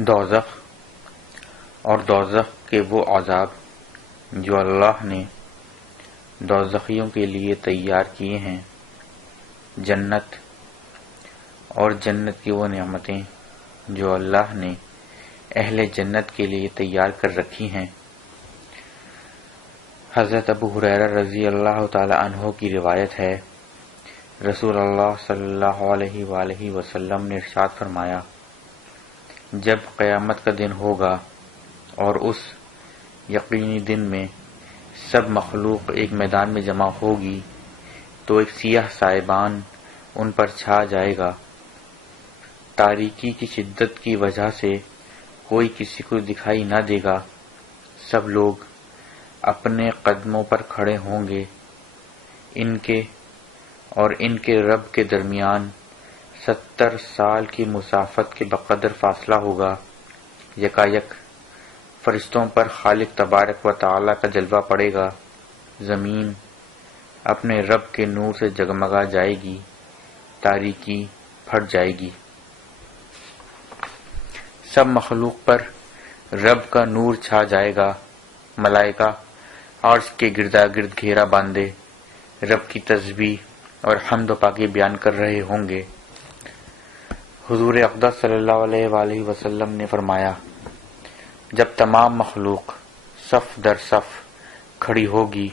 دوزخ اور دوزخ کے وہ عذاب جو اللہ نے دوزخیوں کے لیے تیار کیے ہیں، جنت اور جنت کی وہ نعمتیں جو اللہ نے اہل جنت کے لیے تیار کر رکھی ہیں۔ حضرت ابو ہریرہ رضی اللہ تعالی عنہ کی روایت ہے، رسول اللہ صلی اللہ علیہ وآلہ وسلم نے ارشاد فرمایا، جب قیامت کا دن ہوگا اور اس یقینی دن میں سب مخلوق ایک میدان میں جمع ہوگی تو ایک سیاہ سائبان ان پر چھا جائے گا۔ تاریکی کی شدت کی وجہ سے کوئی کسی کو دکھائی نہ دے گا، سب لوگ اپنے قدموں پر کھڑے ہوں گے، ان کے اور ان کے رب کے درمیان 70 سال کی مسافت کے بقدر فاصلہ ہوگا۔ یکایک فرشتوں پر خالق تبارک و تعالی کا جلوہ پڑے گا، زمین اپنے رب کے نور سے جگمگا جائے گی، تاریکی پھٹ جائے گی، سب مخلوق پر رب کا نور چھا جائے گا، ملائکہ عرش کے گردا گرد گھیرا باندھے رب کی تسبیح اور حمد و پاکی بیان کر رہے ہوں گے۔ حضور اقدس صلی اللہ علیہ وآلہ وسلم نے فرمایا، جب تمام مخلوق صف در صف کھڑی ہوگی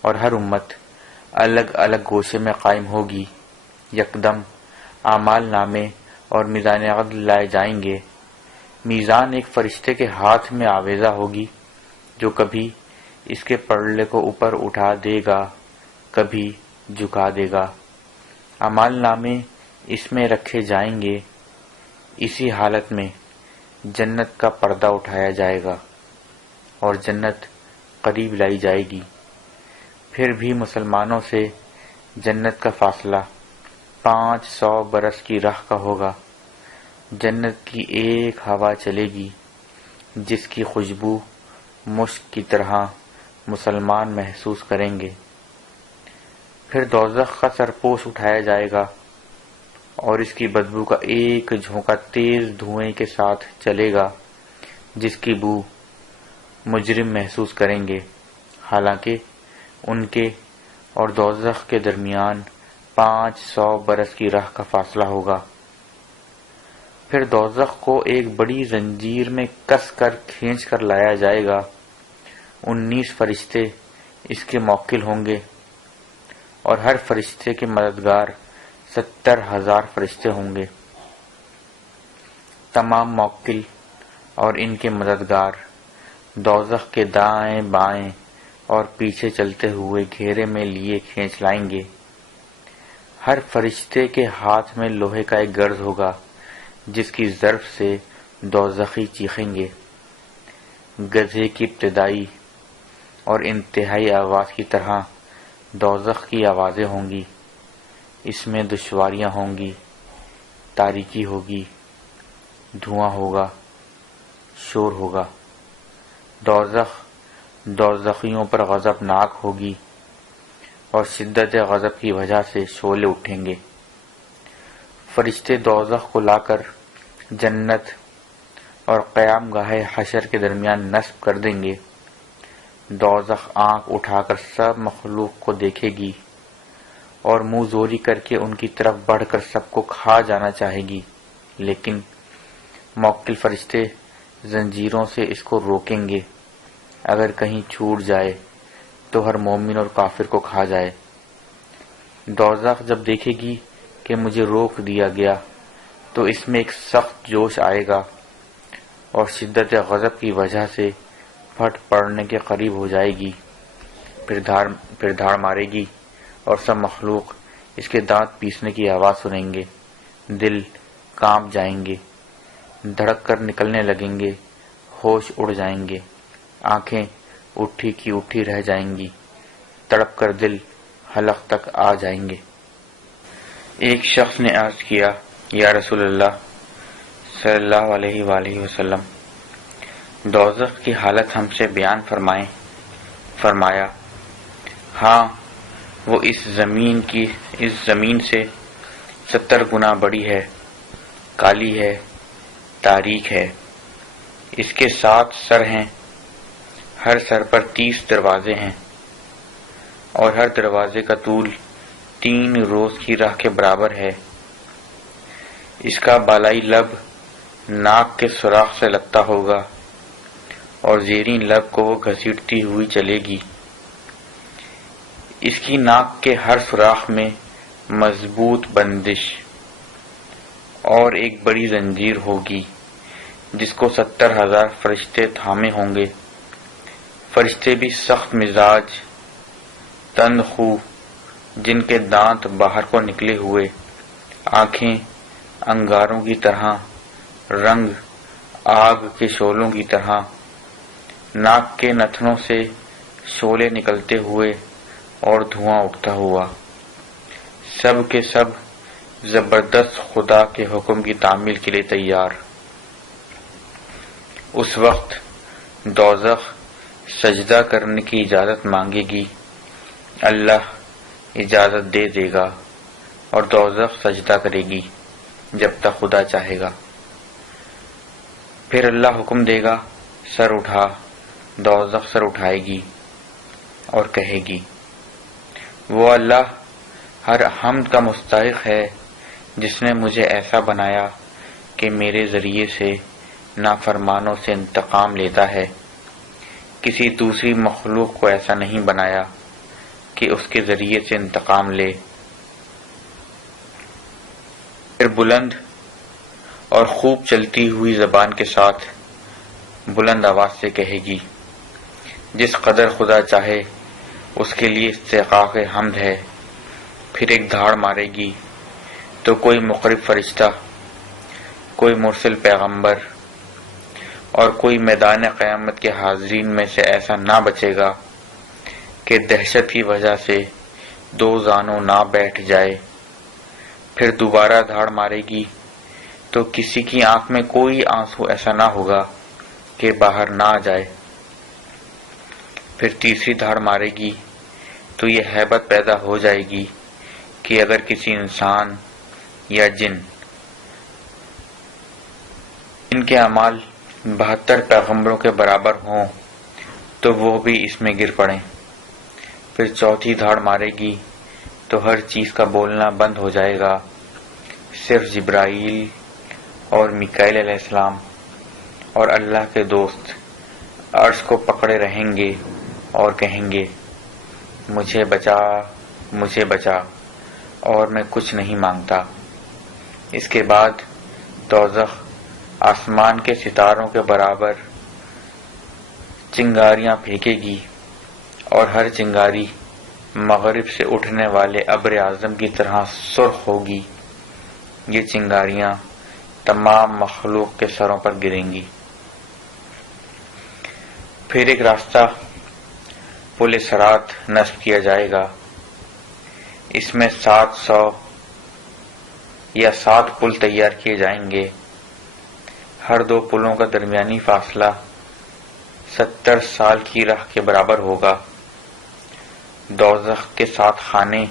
اور ہر امت الگ الگ گوشے میں قائم ہوگی، یکدم اعمال نامے اور میزان عدل لائے جائیں گے۔ میزان ایک فرشتے کے ہاتھ میں آویزہ ہوگی جو کبھی اس کے پلڑے کو اوپر اٹھا دے گا، کبھی جھکا دے گا۔ اعمال نامے اس میں رکھے جائیں گے۔ اسی حالت میں جنت کا پردہ اٹھایا جائے گا اور جنت قریب لائی جائے گی۔ پھر بھی مسلمانوں سے جنت کا فاصلہ 500 برس کی راہ کا ہوگا۔ جنت کی ایک ہوا چلے گی جس کی خوشبو مشک کی طرح مسلمان محسوس کریں گے۔ پھر دوزخ کا سرپوش اٹھایا جائے گا اور اس کی بدبو کا ایک جھونکا تیز دھوئیں کے ساتھ چلے گا جس کی بو مجرم محسوس کریں گے، حالانکہ ان کے اور دوزخ کے درمیان 500 برس کی راہ کا فاصلہ ہوگا۔ پھر دوزخ کو ایک بڑی زنجیر میں کس کر کھینچ کر لایا جائے گا۔ 19 فرشتے اس کے موکل ہوں گے اور ہر فرشتے کے مددگار 70,000 فرشتے ہوں گے۔ تمام موکل اور ان کے مددگار دوزخ کے دائیں بائیں اور پیچھے چلتے ہوئے گھیرے میں لیے کھینچ لائیں گے۔ ہر فرشتے کے ہاتھ میں لوہے کا ایک گرز ہوگا جس کی ضرب سے دوزخی چیخیں گے۔ گدھے کی ابتدائی اور انتہائی آواز کی طرح دوزخ کی آوازیں ہوں گی۔ اس میں دشواریاں ہوں گی، تاریکی ہوگی، دھواں ہوگا، شور ہوگا۔ دوزخ دوزخیوں پر غضبناک ہوگی اور شدت غضب کی وجہ سے شعلے اٹھیں گے۔ فرشتے دوزخ کو لا کر جنت اور قیام گاہ حشر کے درمیان نصب کر دیں گے۔ دوزخ آنکھ اٹھا کر سب مخلوق کو دیکھے گی اور منہ زوری کر کے ان کی طرف بڑھ کر سب کو کھا جانا چاہے گی، لیکن موکل فرشتے زنجیروں سے اس کو روکیں گے۔ اگر کہیں چھوٹ جائے تو ہر مومن اور کافر کو کھا جائے۔ دوزخ جب دیکھے گی کہ مجھے روک دیا گیا تو اس میں ایک سخت جوش آئے گا اور شدت غضب کی وجہ سے پھٹ پڑنے کے قریب ہو جائے گی، پھر دھاڑ مارے گی اور سب مخلوق اس کے دانت پیسنے کی آواز سنیں گے، دل کانپ جائیں گے، دھڑک کر نکلنے لگیں گے، ہوش اڑ جائیں گے، آنکھیں اٹھی کی اٹھی رہ جائیں گی، تڑپ کر دل حلق تک آ جائیں گے۔ ایک شخص نے عرض کیا، یا رسول اللہ صلی اللہ علیہ وآلہ وسلم، دوزخ کی حالت ہم سے بیان فرمائیں۔ فرمایا، ہاں، وہ اس زمین سے 70 گنا بڑی ہے، کالی ہے، تاریک ہے۔ اس کے 7 سر ہیں، ہر سر پر 30 دروازے ہیں، اور ہر دروازے کا طول 3 روز کی راہ کے برابر ہے۔ اس کا بالائی لب ناک کے سوراخ سے لگتا ہوگا، اور زیریں لب کو وہ گھسیٹتی ہوئی چلے گی۔ اس کی ناک کے ہر سوراخ میں مضبوط بندش اور ایک بڑی زنجیر ہوگی، جس کو 70,000 فرشتے تھامے ہوں گے۔ فرشتے بھی سخت مزاج، تند خو، جن کے دانت باہر کو نکلے ہوئے، آنکھیں انگاروں کی طرح، رنگ آگ کے شعلوں کی طرح، ناک کے نتنوں سے شعلے نکلتے ہوئے اور دھواں اٹھتا ہوا، سب کے سب زبردست خدا کے حکم کی تعمیل کے لیے تیار۔ اس وقت دوزخ سجدہ کرنے کی اجازت مانگے گی، اللہ اجازت دے دے گا، اور دوزخ سجدہ کرے گی جب تک خدا چاہے گا۔ پھر اللہ حکم دے گا، سر اٹھا۔ دوزخ سر اٹھائے گی اور کہے گی، وہ اللہ ہر حمد کا مستحق ہے جس نے مجھے ایسا بنایا کہ میرے ذریعے سے نافرمانوں سے انتقام لیتا ہے۔ کسی دوسری مخلوق کو ایسا نہیں بنایا کہ اس کے ذریعے سے انتقام لے۔ پھر بلند اور خوب چلتی ہوئی زبان کے ساتھ بلند آواز سے کہے گی، جس قدر خدا چاہے اس کے لیے استحقاق حمد ہے۔ پھر ایک دھاڑ مارے گی تو کوئی مقرب فرشتہ، کوئی مرسل پیغمبر اور کوئی میدان قیامت کے حاضرین میں سے ایسا نہ بچے گا کہ دہشت کی وجہ سے 2 زانوں نہ بیٹھ جائے۔ پھر دوبارہ دھاڑ مارے گی تو کسی کی آنکھ میں کوئی آنسو ایسا نہ ہوگا کہ باہر نہ آ جائے۔ پھر تیسری دھاڑ مارے گی تو یہ ہیبت پیدا ہو جائے گی کہ اگر کسی انسان یا جن، ان کے اعمال 72 پیغمبروں کے برابر ہوں تو وہ بھی اس میں گر پڑیں۔ پھر چوتھی دھاڑ مارے گی تو ہر چیز کا بولنا بند ہو جائے گا، صرف جبرائیل اور میکائیل علیہ السلام اور اللہ کے دوست عرش کو پکڑے رہیں گے اور کہیں گے، مجھے بچا، مجھے بچا، اور میں کچھ نہیں مانگتا۔ اس کے بعد دوزخ آسمان کے ستاروں کے برابر چنگاریاں پھینکے گی، اور ہر چنگاری مغرب سے اٹھنے والے ابر اعظم کی طرح سرخ ہوگی۔ یہ چنگاریاں تمام مخلوق کے سروں پر گریں گی۔ پھر ایک راستہ پل صراط نصب کیا جائے گا، اس میں 700 یا 7 پل تیار کیے جائیں گے۔ ہر 2 پلوں کا درمیانی فاصلہ 70 سال کی راہ کے برابر ہوگا۔ دوزخ کے 7 خانے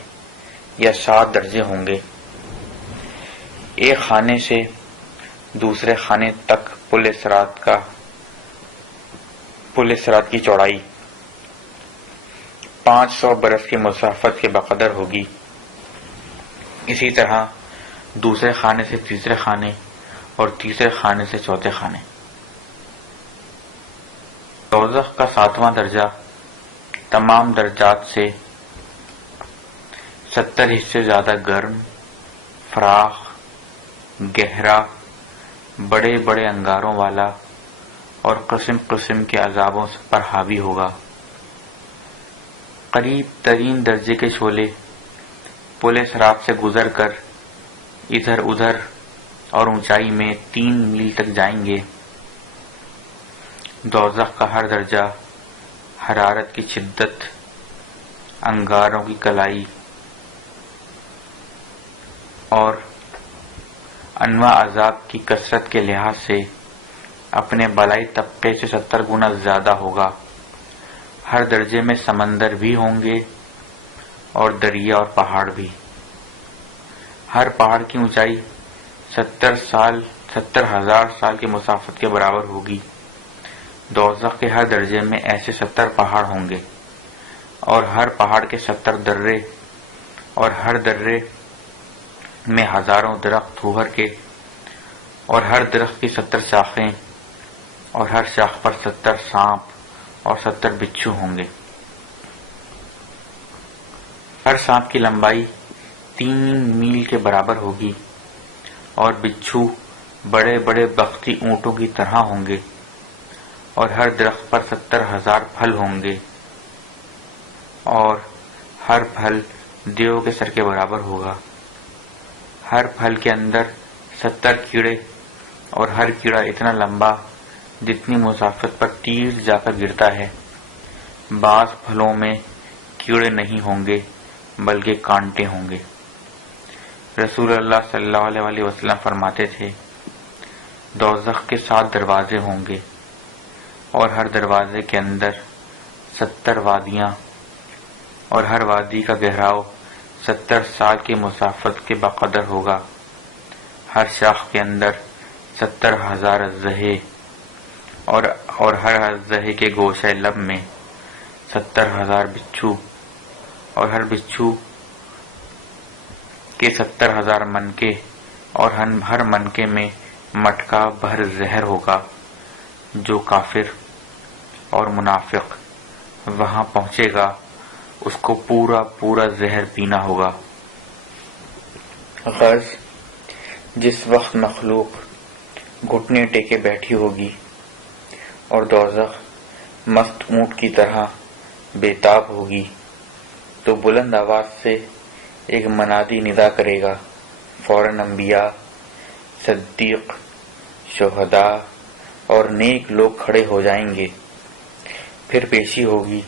یا 7 درجے ہوں گے۔ ایک خانے سے دوسرے خانے تک پل صراط کی چوڑائی 500 برس کی مسافت کے بقدر ہوگی۔ اسی طرح دوسرے خانے سے تیسرے خانے اور تیسرے خانے سے چوتھے خانے۔ دوزخ کا 7واں درجہ تمام درجات سے 70 حصے زیادہ گرم، فراخ، گہرا، بڑے بڑے انگاروں والا اور قسم قسم کے عذابوں پر حاوی ہوگا۔ قریب ترین درجے کے شعلے پل صراط سے گزر کر ادھر ادھر اور اونچائی میں 3 میل تک جائیں گے۔ دوزخ کا ہر درجہ حرارت کی شدت، انگاروں کی کلائی اور انواع عذاب کی کثرت کے لحاظ سے اپنے بالائی طبقے سے 70 گنا زیادہ ہوگا۔ ہر درجے میں سمندر بھی ہوں گے اور دریا اور پہاڑ بھی۔ ہر پہاڑ کی اونچائی 70 سال 70,000 سال کی مسافت کے برابر ہوگی۔ دوزخ کے ہر درجے میں ایسے 70 پہاڑ ہوں گے، اور ہر پہاڑ کے 70 درے، اور ہر درے میں ہزاروں درخت ہوہر کے، اور ہر درخت کی 70 شاخیں، اور ہر شاخ پر 70 سانپ اور 70 بچھو ہوں گے۔ ہر سانپ کی لمبائی 3 میل کے برابر ہوگی، اور بچھو بڑے بڑے بختی اونٹوں کی طرح ہوں گے، اور ہر درخت پر 70,000 پھل ہوں گے، اور ہر پھل دیو کے سر کے برابر ہوگا۔ ہر پھل کے اندر 70 کیڑے، اور ہر کیڑا اتنا لمبا جتنی مسافت پر تیر جا کر گرتا ہے۔ بعض پھلوں میں کیڑے نہیں ہوں گے بلکہ کانٹے ہوں گے۔ رسول اللہ صلی اللہ علیہ وسلم فرماتے تھے، دوزخ کے 7 دروازے ہوں گے، اور ہر دروازے کے اندر 70 وادیاں، اور ہر وادی کا گہراؤ 70 سال کی مسافت کے بقدر ہوگا۔ ہر شاخ کے اندر 70,000 اژدہے، اور ہر اژدہے کے گوشہ لب میں 70,000 بچھو، اور ہر بچھو کے 70,000 منکے، اور ہر منکے میں مٹکا بھر زہر ہوگا۔ جو کافر اور منافق وہاں پہنچے گا اس کو پورا زہر پینا ہوگا۔ غرض جس وقت مخلوق گھٹنے ٹیکے بیٹھی ہوگی اور دوزخ مست اونٹ کی طرح بےتاب ہوگی، تو بلند آواز سے ایک منادی ندا کرے گا، فوراً انبیاء، صدیق، شہداء اور نیک لوگ کھڑے ہو جائیں گے۔ پھر پیشی ہوگی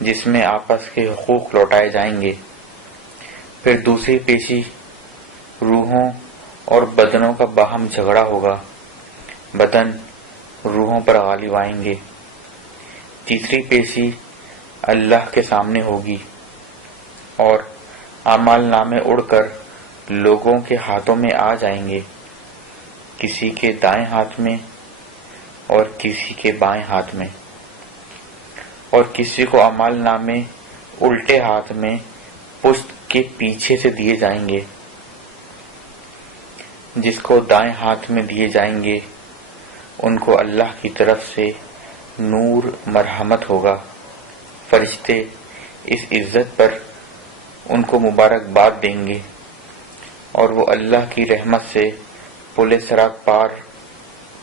جس میں آپس کے حقوق لوٹائے جائیں گے۔ پھر دوسری پیشی روحوں اور بدنوں کا باہم جھگڑا ہوگا، بدن روحوں پر غالب آئیں گے۔ تیسری پیشی اللہ کے سامنے ہوگی، اور اعمال نامے اڑ کر لوگوں کے ہاتھوں میں آ جائیں گے، کسی کے دائیں ہاتھ میں اور کسی کے بائیں ہاتھ میں، اور کسی کو اعمال نامے الٹے ہاتھ میں پشت کے پیچھے سے دیے جائیں گے۔ جس کو دائیں ہاتھ میں دیے جائیں گے ان کو اللہ کی طرف سے نور مرحمت ہوگا۔ فرشتے اس عزت پر ان کو مبارکباد دیں گے، اور وہ اللہ کی رحمت سے پل صراط پار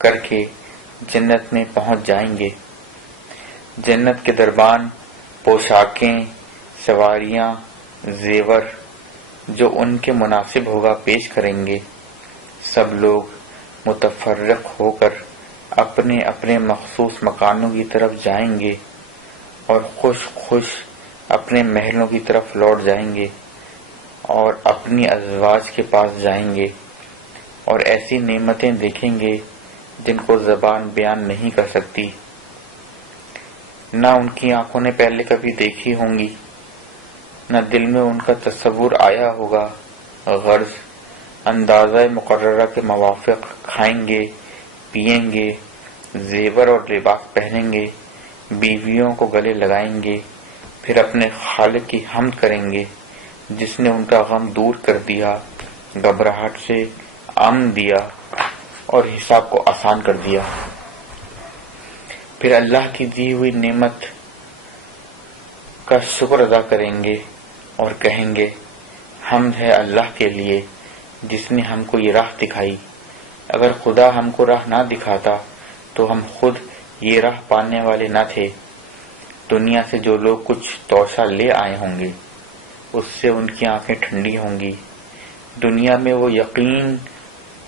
کر کے جنت میں پہنچ جائیں گے۔ جنت کے دربان پوشاکیں، سواریاں، زیور جو ان کے مناسب ہوگا پیش کریں گے۔ سب لوگ متفرق ہو کر اپنے اپنے مخصوص مکانوں کی طرف جائیں گے، اور خوش خوش اپنے محلوں کی طرف لوٹ جائیں گے، اور اپنی ازواج کے پاس جائیں گے، اور ایسی نعمتیں دیکھیں گے جن کو زبان بیان نہیں کر سکتی، نہ ان کی آنکھوں نے پہلے کبھی دیکھی ہوں گی، نہ دل میں ان کا تصور آیا ہوگا۔ غرض اندازہ مقررہ کے موافق کھائیں گے، پیئیں گے، زیور اور لباس پہنیں گے، بیویوں کو گلے لگائیں گے، پھر اپنے خالق کی حمد کریں گے جس نے ان کا غم دور کر دیا، گھبراہٹ سے امن دیا اور حساب کو آسان کر دیا۔ پھر اللہ کی دی ہوئی نعمت کا شکر ادا کریں گے اور کہیں گے، حمد ہے اللہ کے لیے جس نے ہم کو یہ راہ دکھائی۔ اگر خدا ہم کو راہ نہ دکھاتا تو ہم خود یہ راہ پانے والے نہ تھے۔ دنیا سے جو لوگ کچھ توشہ لے آئے ہوں گے اس سے ان کی آنکھیں ٹھنڈی ہوں گی۔ دنیا میں وہ یقین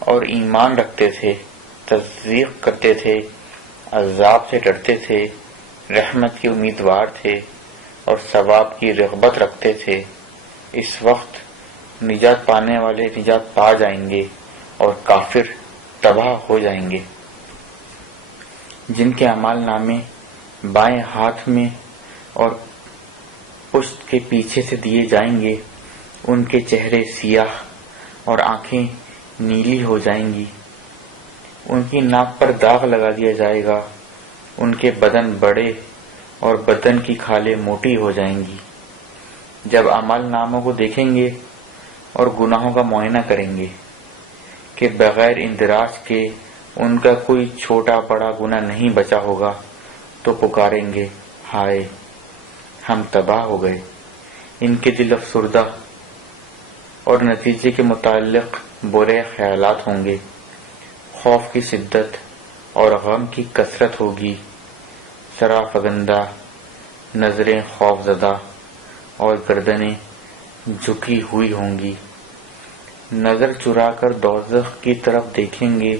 اور ایمان رکھتے تھے، تصدیق کرتے تھے، عذاب سے ڈرتے تھے، رحمت کے امیدوار تھے اور ثواب کی رغبت رکھتے تھے۔ اس وقت نجات پانے والے نجات پا جائیں گے اور کافر تباہ ہو جائیں گے۔ جن کے اعمال نامے بائیں ہاتھ میں اور پشت کے پیچھے سے دیے جائیں گے ان کے چہرے سیاہ اور آنکھیں نیلی ہو جائیں گی۔ ان کی ناک پر داغ لگا دیا جائے گا، ان کے بدن بڑے اور بدن کی کھالیں موٹی ہو جائیں گی۔ جب اعمال ناموں کو دیکھیں گے اور گناہوں کا معائنہ کریں گے کہ بغیر اندراج کے ان کا کوئی چھوٹا بڑا گناہ نہیں بچا ہوگا، تو پکاریں گے، ہائے ہم تباہ ہو گئے۔ ان کے دل افسردہ اور نتیجے کے متعلق برے خیالات ہوں گے، خوف کی شدت اور غم کی کثرت ہوگی، سرافگندہ نظریں خوف زدہ اور گردنیں جھکی ہوئی ہوں گی۔ نظر چرا کر دوزخ کی طرف دیکھیں گے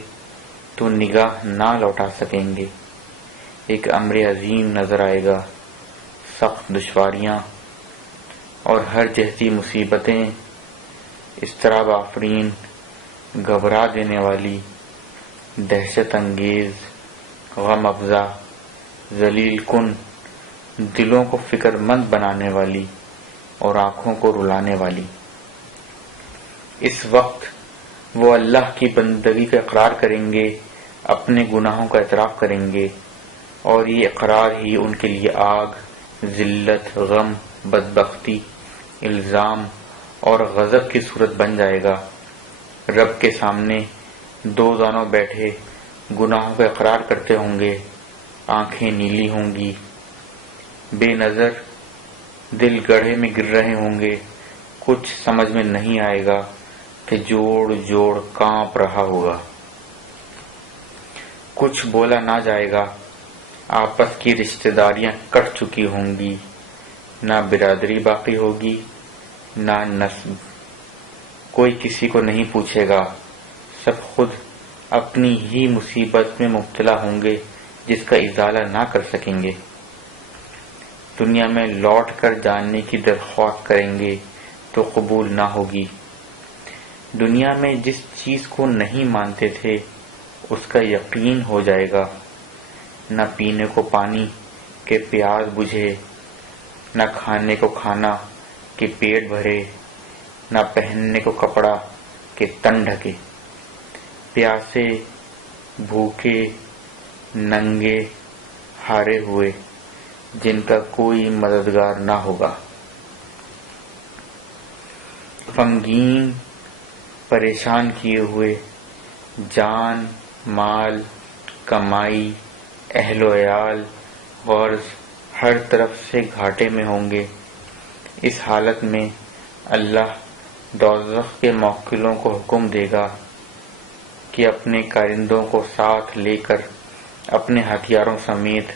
تو نگاہ نہ لوٹا سکیں گے۔ ایک امر عظیم نظر آئے گا، سخت دشواریاں اور ہر جہتی مصیبتیں، اضطراب آفرین، گھبرا دینے والی، دہشت انگیز، غم افزا، ذلیل کن، دلوں کو فکر مند بنانے والی اور آنکھوں کو رلانے والی۔ اس وقت وہ اللہ کی بندگی کا اقرار کریں گے، اپنے گناہوں کا اعتراف کریں گے، اور یہ اقرار ہی ان کے لیے آگ، ذلت، غم، بدبختی، الزام اور غضب کی صورت بن جائے گا۔ رب کے سامنے دو دانوں بیٹھے گناہوں کا اقرار کرتے ہوں گے، آنکھیں نیلی ہوں گی، بے نظر، دل گڑھے میں گر رہے ہوں گے، کچھ سمجھ میں نہیں آئے گا کہ جوڑ جوڑ کانپ رہا ہوگا، کچھ بولا نہ جائے گا، آپس کی رشتہ داریاں کٹ چکی ہوں گی، نہ برادری باقی ہوگی نہ نسب، کوئی کسی کو نہیں پوچھے گا، سب خود اپنی ہی مصیبت میں مبتلا ہوں گے جس کا ازالہ نہ کر سکیں گے۔ دنیا میں لوٹ کر جاننے کی درخواست کریں گے تو قبول نہ ہوگی۔ دنیا میں جس چیز کو نہیں مانتے تھے اس کا یقین ہو جائے گا، نہ پینے کو پانی کہ پیاس بجھے، نہ کھانے کو کھانا کہ پیٹ بھرے، نہ پہننے کو کپڑا کہ تن ڈھکے، پیاسے، بھوکے، ننگے، ہارے ہوئے، جن کا کوئی مددگار نہ ہوگا، غمگین، پریشان کیے ہوئے، جان، مال، کمائی، اہل و عیال، غرض ہر طرف سے گھاٹے میں ہوں گے۔ اس حالت میں اللہ دوزخ کے موکلوں کو حکم دے گا کہ اپنے کارندوں کو ساتھ لے کر اپنے ہتھیاروں سمیت،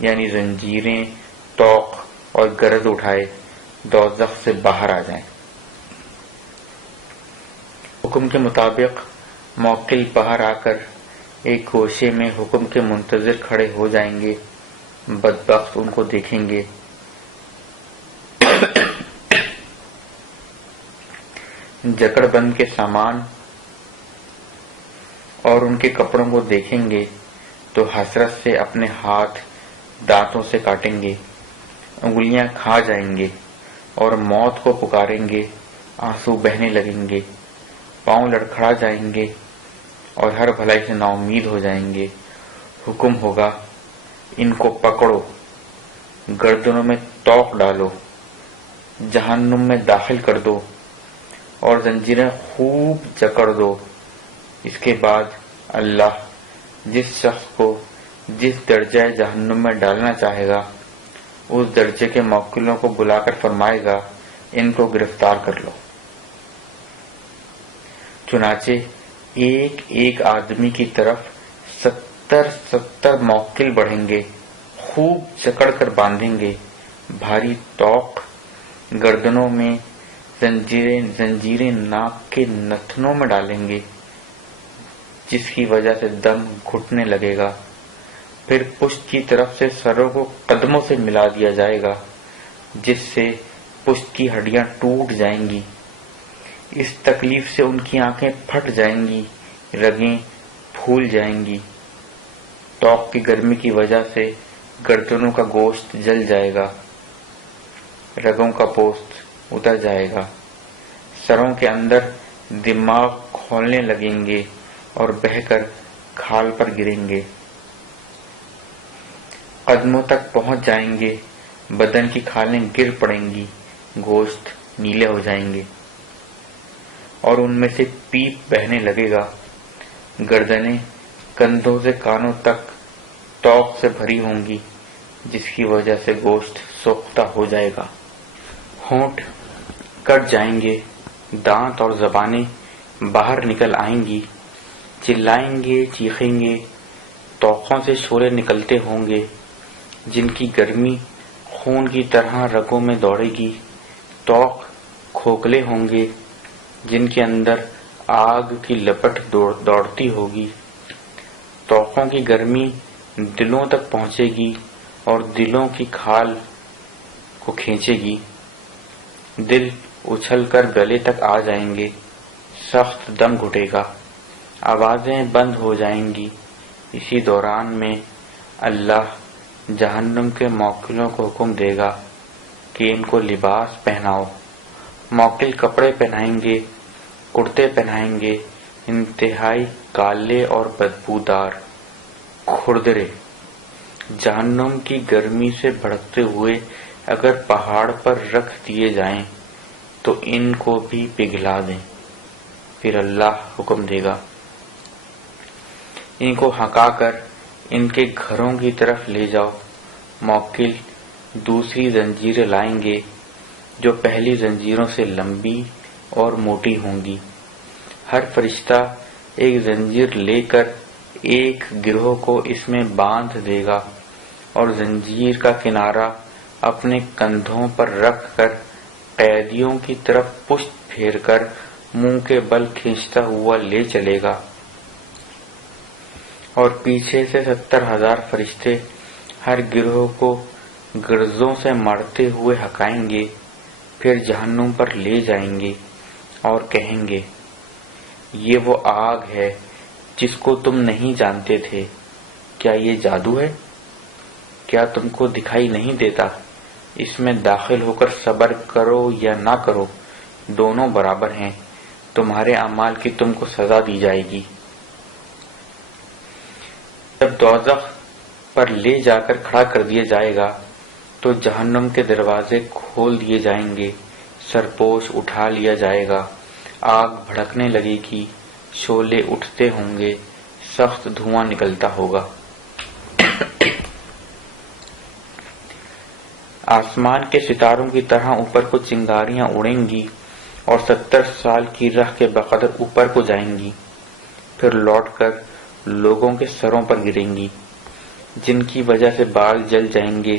یعنی زنجیریں، طوق اور گرز اٹھائے دوزخ سے باہر آ جائیں۔ حکم کے مطابق موکل باہر آ کر ایک گوشے میں حکم کے منتظر کھڑے ہو جائیں گے۔ بدبخت ان کو دیکھیں گے، جکڑ بند کے سامان اور ان کے کپڑوں کو دیکھیں گے تو حسرت سے اپنے ہاتھ دانتوں سے کاٹیں گے، انگلیاں کھا جائیں گے اور موت کو پکاریں گے، آنسو بہنے لگیں گے، پاؤں لڑکھڑا جائیں گے اور ہر بھلائی سے نا امید ہو جائیں گے۔ حکم ہوگا، ان کو پکڑو، گردنوں میں طوق ڈالو، جہنم میں داخل کر دو اور زنجیریں خوب جکڑ دو۔ اس کے بعد اللہ جس شخص کو جس درجہ جہنم میں ڈالنا چاہے گا اس درجے کے موکلوں کو بلا کر فرمائے گا، ان کو گرفتار کر لو۔ چنانچہ ایک ایک آدمی کی طرف 70 موکل بڑھیں گے، خوب جکڑ کر باندھیں گے، بھاری طوق گردنوں میں، زنجیریں ناک کے نتنوں میں ڈالیں گے، جس کی وجہ سے دم گھٹنے لگے گا۔ پھر پشت کی طرف سے سروں کو قدموں سے ملا دیا جائے گا، جس سے پشت کی ہڈیاں ٹوٹ جائیں گی۔ اس تکلیف سے ان کی آنکھیں پھٹ جائیں گی، رگیں پھول جائیں گی۔ طوق کی گرمی کی وجہ سے گردنوں کا گوشت جل جائے گا، رگوں کا پوست اتر جائے گا، سروں کے اندر دماغ کھولنے لگیں گے اور بہہ کر کھال پر گریں گے، قدموں تک پہنچ جائیں گے، بدن کی کھالیں گر پڑیں گی، گوشت نیلے ہو جائیں گے اور ان میں سے پیپ بہنے لگے گا، گردنیں کندھوں سے کانوں تک توق سے بھری ہوں گی، جس کی وجہ سے گوشت سوختہ ہو جائے گا، ہونٹ کٹ جائیں گے، دانت اور زبانیں باہر نکل آئیں گی، چلائیں گے، چیخیں گے، توقوں سے شعلے نکلتے ہوں گے جن کی گرمی خون کی طرح رگوں میں دوڑے گی، توق کھوکھلے ہوں گے جن کے اندر آگ کی لپٹ دوڑتی ہوگی، توقوں کی گرمی دلوں تک پہنچے گی اور دلوں کی کھال کو کھینچے گی، دل اچھل کر گلے تک آ جائیں گے، سخت دم گھٹے گا، آوازیں بند ہو جائیں گی۔ اسی دوران میں اللہ جہنم کے موکلوں کو حکم دے گا کہ ان کو لباس پہناؤ، موکل کپڑے پہنائیں گے، کرتے پہنائیں گے، انتہائی کالے اور بدبودار، کھردرے، جہنم کی گرمی سے بھڑکتے ہوئے اگر پہاڑ پر رکھ دیے جائیں تو ان کو بھی پگھلا دیں۔ پھر اللہ حکم دے گا، ان کو ہکا کر ان کے گھروں کی طرف لے جاؤ۔ موکل دوسری زنجیریں لائیں گے جو پہلی زنجیروں سے لمبی اور موٹی ہوں گی۔ ہر فرشتہ ایک زنجیر لے کر ایک گروہ کو اس میں باندھ دے گا اور زنجیر کا کنارہ اپنے کندھوں پر رکھ کر قیدیوں کی طرف پشت پھیر کر منہ کے بل کھینچتا ہوا لے چلے گا، اور پیچھے سے 70,000 فرشتے ہر گروہ کو گرزوں سے مارتے ہوئے ہکائیں گے، پھر جہنم پر لے جائیں گے اور کہیں گے، یہ وہ آگ ہے جس کو تم نہیں جانتے تھے، کیا یہ جادو ہے؟ کیا تم کو دکھائی نہیں دیتا؟ اس میں داخل ہو کر صبر کرو یا نہ کرو، دونوں برابر ہیں، تمہارے اعمال کی تم کو سزا دی جائے گی۔ جب دوزخ پر لے جا کر کھڑا کر دیا جائے گا تو جہنم کے دروازے کھول دیے جائیں گے، سرپوش اٹھا لیا جائے گا، آگ بھڑکنے لگے گی، شعلے اٹھتے ہوں گے، سخت دھواں نکلتا ہوگا۔ آسمان کے ستاروں کی طرح اوپر کو چنگاریاں اڑیں گی اور 70 سال کی راہ کے بقدر اوپر کو جائیں گی، پھر لوٹ کر لوگوں کے سروں پر گریں گی، جن کی وجہ سے بال جل جائیں گے،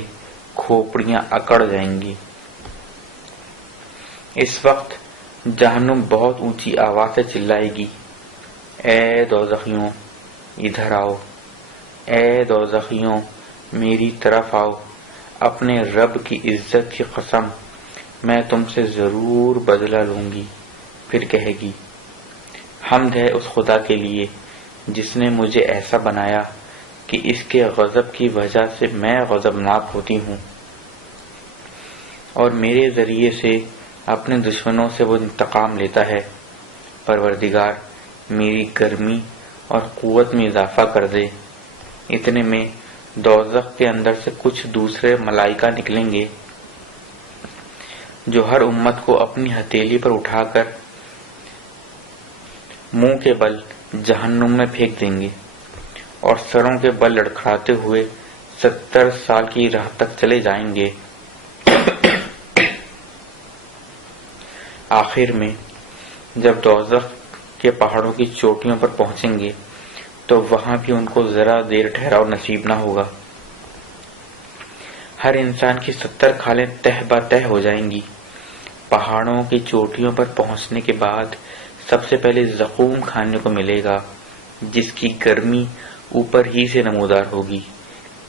کھوپڑیاں اکڑ جائیں گی۔ اس وقت جہنم بہت اونچی آواز سے چلائے گی، اے دوزخیوں ادھر آؤ، اے دوزخیوں میری طرف آؤ، اپنے رب کی عزت کی قسم میں تم سے ضرور بدلہ لوں گی۔ پھر کہے گی، حمد ہے اس خدا کے لیے جس نے مجھے ایسا بنایا کہ اس کے غضب کی وجہ سے میں غضبناک ہوتی ہوں، اور میرے ذریعے سے اپنے دشمنوں سے وہ انتقام لیتا ہے۔ پروردگار میری گرمی اور قوت میں اضافہ کر دے۔ اتنے میں دوزخ کے اندر سے کچھ دوسرے ملائکہ نکلیں گے جو ہر امت کو اپنی ہتھیلی پر اٹھا کر منہ کے بل جہنم میں پھینک دیں گے اور سروں کے بل لڑکھڑاتے ہوئے 70 سال کی راہ تک چلے جائیں گے۔ آخر میں جب دوزخ کے پہاڑوں کی چوٹیوں پر پہنچیں گے تو وہاں بھی ان کو ذرا دیر ٹھہراؤ نصیب نہ ہوگا۔ ہر انسان کی 70 کھالیں تہ بتہ ہو جائیں گی۔ پہاڑوں کی چوٹیوں پر پہنچنے کے بعد سب سے پہلے زقوم کھانے کو ملے گا، جس کی گرمی اوپر ہی سے نمودار ہوگی،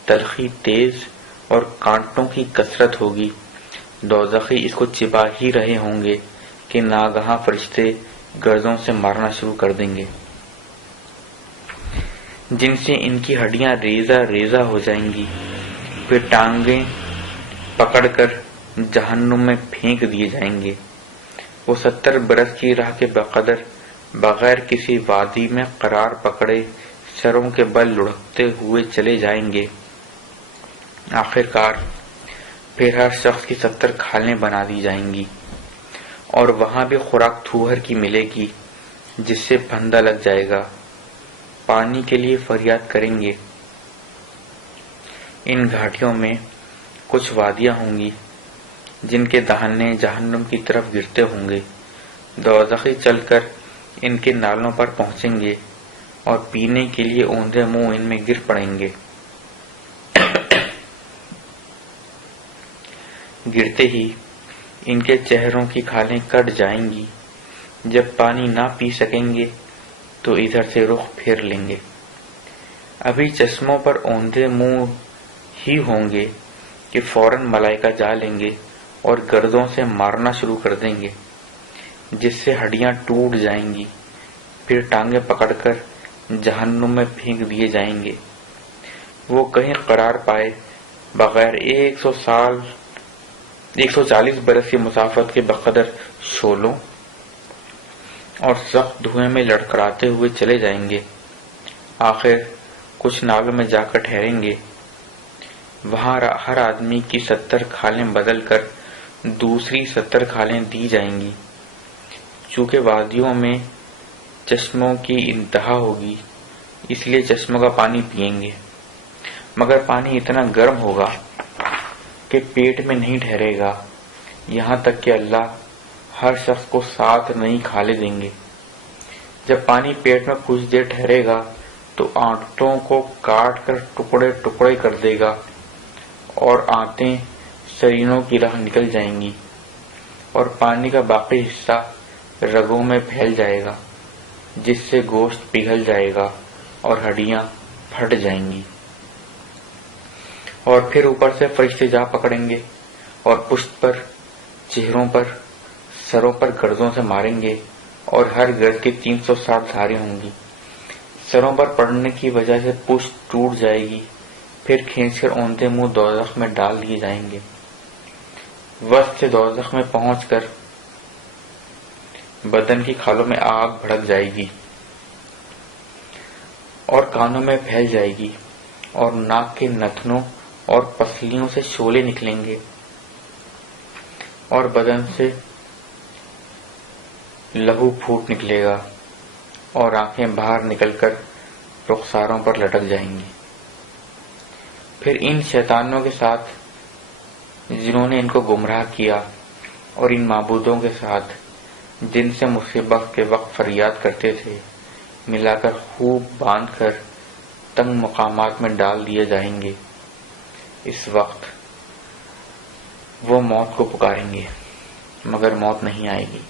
تلخی تیز اور کانٹوں کی کثرت ہوگی۔ دوزخی اس کو چبا ہی رہے ہوں گے کہ ناگہاں فرشتے گرزوں سے مارنا شروع کر دیں گے، جن سے ان کی ہڈیاں ریزہ ریزہ ہو جائیں گی، پھر ٹانگیں پکڑ کر جہنم میں پھینک دیے جائیں گے۔ وہ 70 برس کی راہ کے بقدر بغیر کسی وادی میں قرار پکڑے سروں کے بل لڑھکتے ہوئے چلے جائیں گے۔ آخر کار پھر ہر شخص کی 70 کھالیں بنا دی جائیں گی، اور وہاں بھی خوراک تھوہر کی ملے گی جس سے پھندا لگ جائے گا۔ پانی کے لیے فریاد کریں گے۔ ان گھاٹیوں میں کچھ وادیاں ہوں گی جن کے دہانے جہنم کی طرف گرتے ہوں گے۔ دوزخی چل کر ان کے نالوں پر پہنچیں گے اور پینے کے لیے اوندھے منہ ان میں گر پڑیں گے۔ گرتے ہی ان کے چہروں کی کھالیں کٹ جائیں گی۔ جب پانی نہ پی سکیں گے تو ادھر سے رخ پھیر لیں گے۔ ابھی چشموں پر اوندھے منہ ہی ہوں گے کہ فوراً ملائکہ جا لیں گے اور گردوں سے مارنا شروع کر دیں گے جس سے ہڈیاں ٹوٹ جائیں گی۔ پھر ٹانگیں پکڑ کر جہنم میں پھینک دیے جائیں گے۔ وہ کہیں قرار پائے بغیر 140 برس کی مسافت کے بقدر شعلوں اور سخت دھوئیں میں لڑکھڑاتے ہوئے چلے جائیں گے۔ آخر کچھ نالوں میں جا کر ٹھہریں گے۔ وہاں ہر آدمی کی 70 کھالیں بدل کر دوسری 70 کھالیں دی جائیں گی۔ چونکہ وادیوں میں چشموں کی انتہا ہوگی اس لیے چشموں کا پانی پئیں گے، مگر پانی اتنا گرم ہوگا کہ پیٹ میں نہیں ٹھہرے گا، یہاں تک کہ اللہ ہر شخص کو 7 نئی کھالیں دیں گے۔ جب پانی پیٹ میں کچھ دیر ٹھہرے گا تو آنتوں کو کاٹ کر ٹکڑے ٹکڑے کر دے گا اور آنتیں شرینوں کی راہ نکل جائیں گی، اور پانی کا باقی حصہ رگوں میں پھیل جائے گا جس سے گوشت پگھل جائے گا اور ہڈیاں پھٹ جائیں گی۔ اور پھر اوپر سے فرشتے جا پکڑیں گے اور پشت پر، چہروں پر، سروں پر گردوں سے ماریں گے، اور ہر گرد کی 360 دھاریں ہوں گی۔ سروں پر پڑنے کی وجہ سے پشت ٹوٹ جائے گی، پھر کھینچ کر اوندھے منہ دوزخ میں ڈال دیے جائیں گے۔ وسط سے دوزخ میں پہنچ کر بدن کی کھالوں میں آگ بھڑک جائے گی اور کانوں میں پھیل جائے گی، اور ناک کے نتنوں اور پسلیوں سے شعلے نکلیں گے، اور بدن سے لہو پھوٹ نکلے گا، اور آنکھیں باہر نکل کر رخساروں پر لٹک جائیں گی۔ پھر ان شیطانوں کے ساتھ جنہوں نے ان کو گمراہ کیا اور ان معبودوں کے ساتھ جن سے مصیبت کے وقت فریاد کرتے تھے ملا کر خوب باندھ کر تنگ مقامات میں ڈال دیے جائیں گے۔ اس وقت وہ موت کو پکاریں گے مگر موت نہیں آئے گی۔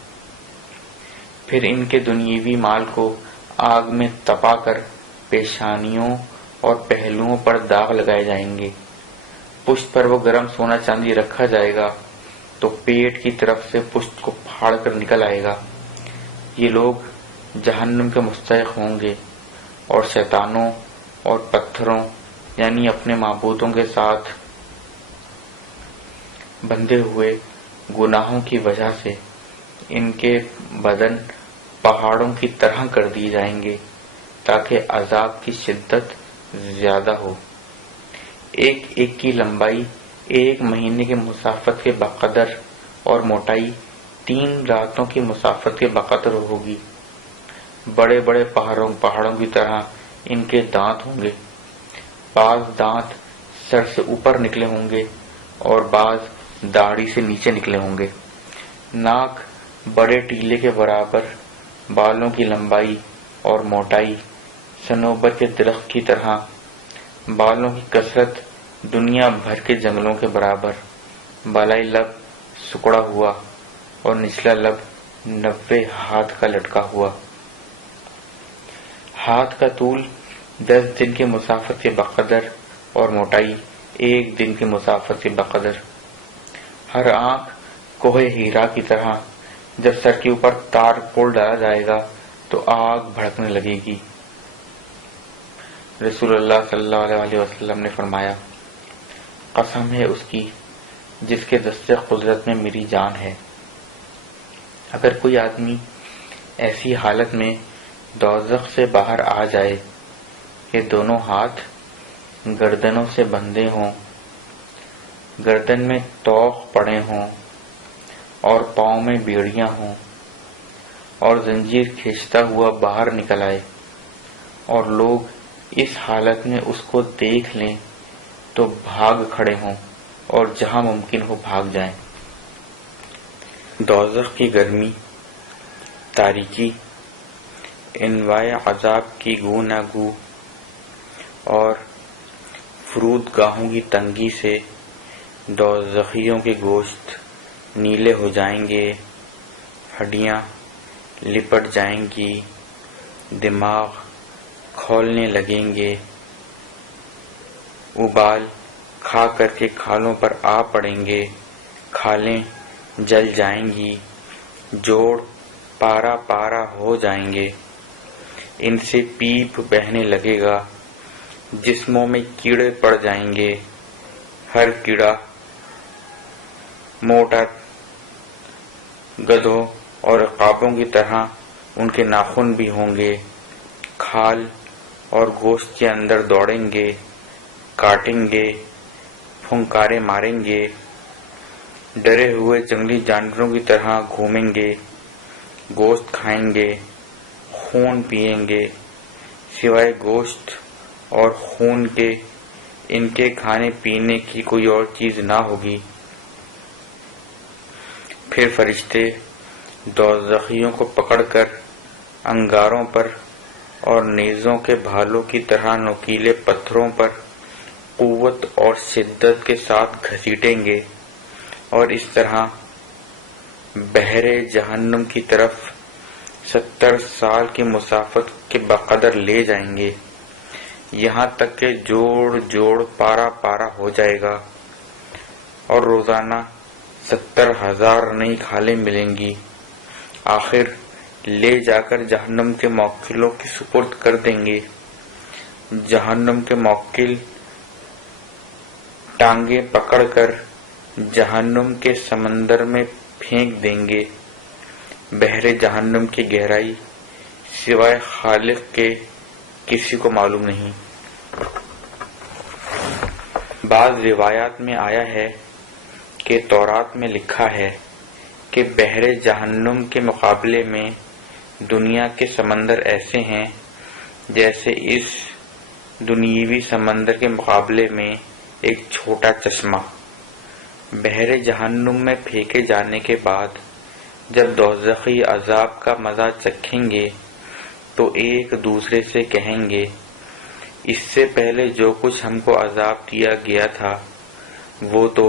پھر ان کے دنیاوی مال کو آگ میں تپا کر پیشانیوں اور پہلوؤں پر داغ لگائے جائیں گے۔ پشت پر وہ گرم سونا چاندی رکھا جائے گا تو پیٹ کی طرف سے پشت کو پھاڑ کر نکل آئے گا۔ یہ لوگ جہنم کے مستحق ہوں گے، اور شیطانوں اور پتھروں یعنی اپنے معبودوں کے ساتھ بندھے ہوئے گناہوں کی وجہ سے ان کے بدن پہاڑوں کی طرح کر دیے جائیں گے تاکہ عذاب کی شدت زیادہ ہو۔ ایک ایک کی لمبائی 1 مہینے کی مسافت کے بقدر اور موٹائی 3 راتوں کی مسافت کے بقدر ہوگی۔ بڑے بڑے پہاڑوں کی طرح ان کے دانت ہوں گے۔ بعض دانت سر سے اوپر نکلے ہوں گے اور بعض داڑھی سے نیچے نکلے ہوں گے۔ ناک بڑے ٹیلے کے برابر، بالوں کی لمبائی اور موٹائی صنوبر کے درخت کی طرح، بالوں کی کثرت دنیا بھر کے جنگلوں کے برابر، بالائی لب سکڑا ہوا اور نچلا لب 90 ہاتھ کا لٹکا ہوا۔ ہاتھ کا طول 10 دن کی مسافت کے بقدر اور موٹائی 1 دن کی مسافت کے بقدر۔ ہر آنکھ کوہ ہیرا کی طرح۔ جب سر کے اوپر تار پول ڈالا جائے گا تو آگ بھڑکنے لگے گی۔ رسول اللہ صلی اللہ علیہ وسلم نے فرمایا، قسم ہے اس کی جس کے دستے قدرت میں میری جان ہے، اگر کوئی آدمی ایسی حالت میں دوزخ سے باہر آ جائے کے دونوں ہاتھ گردنوں سے بندھے ہوں، گردن میں توق پڑے ہوں اور پاؤں میں بیڑیاں ہوں، اور زنجیر کھینچتا ہوا باہر نکل آئے، اور لوگ اس حالت میں اس کو دیکھ لیں تو بھاگ کھڑے ہوں اور جہاں ممکن ہو بھاگ جائیں۔ دوزخ کی گرمی، تاریکی، انواع عذاب کی گو نہ گو اور فرودگاہوں کی تنگی سے دوزخیوں کے گوشت نیلے ہو جائیں گے، ہڈیاں لپٹ جائیں گی، دماغ کھولنے لگیں گے، ابال کھا کر کے کھالوں پر آ پڑیں گے، کھالیں جل جائیں گی، جوڑ پارا پارا ہو جائیں گے، ان سے پیپ بہنے لگے گا، جسموں میں کیڑے پڑ جائیں گے، ہر کیڑا موٹر گدھوں اور عقابوں کی طرح ان کے ناخن بھی ہوں گے، کھال اور گوشت کے اندر دوڑیں گے، کاٹیں گے، پھنکارے ماریں گے، ڈرے ہوئے جنگلی جانوروں کی طرح گھومیں گے، گوشت کھائیں گے، خون پئیں گے، سوائے گوشت اور خون کے ان کے کھانے پینے کی کوئی اور چیز نہ ہوگی۔ پھر فرشتے دوزخیوں کو پکڑ کر انگاروں پر اور نیزوں کے بھالوں کی طرح نوکیلے پتھروں پر قوت اور شدت کے ساتھ گھسیٹیں گے، اور اس طرح بحر جہنم کی طرف 70 سال کی مسافت کے بقدر لے جائیں گے، یہاں تک کہ جوڑ جوڑ پارا پارا ہو جائے گا، اور روزانہ 70,000 نئی کھالیں ملیں گی۔ آخر لے جا کر جہنم کے موکلوں کی سپرد کر دیں گے۔ جہنم کے موکل ٹانگیں پکڑ کر جہنم کے سمندر میں پھینک دیں گے۔ بحر جہنم کی گہرائی سوائے خالق کے کسی کو معلوم نہیں۔ بعض روایات میں آیا ہے کہ تورات میں لکھا ہے کہ بحر جہنم کے مقابلے میں دنیا کے سمندر ایسے ہیں جیسے اس دنیوی سمندر کے مقابلے میں ایک چھوٹا چشمہ۔ بحر جہنم میں پھینکے جانے کے بعد جب دوزخی عذاب کا مزہ چکھیں گے تو ایک دوسرے سے کہیں گے، اس سے پہلے جو کچھ ہم کو عذاب دیا گیا تھا وہ تو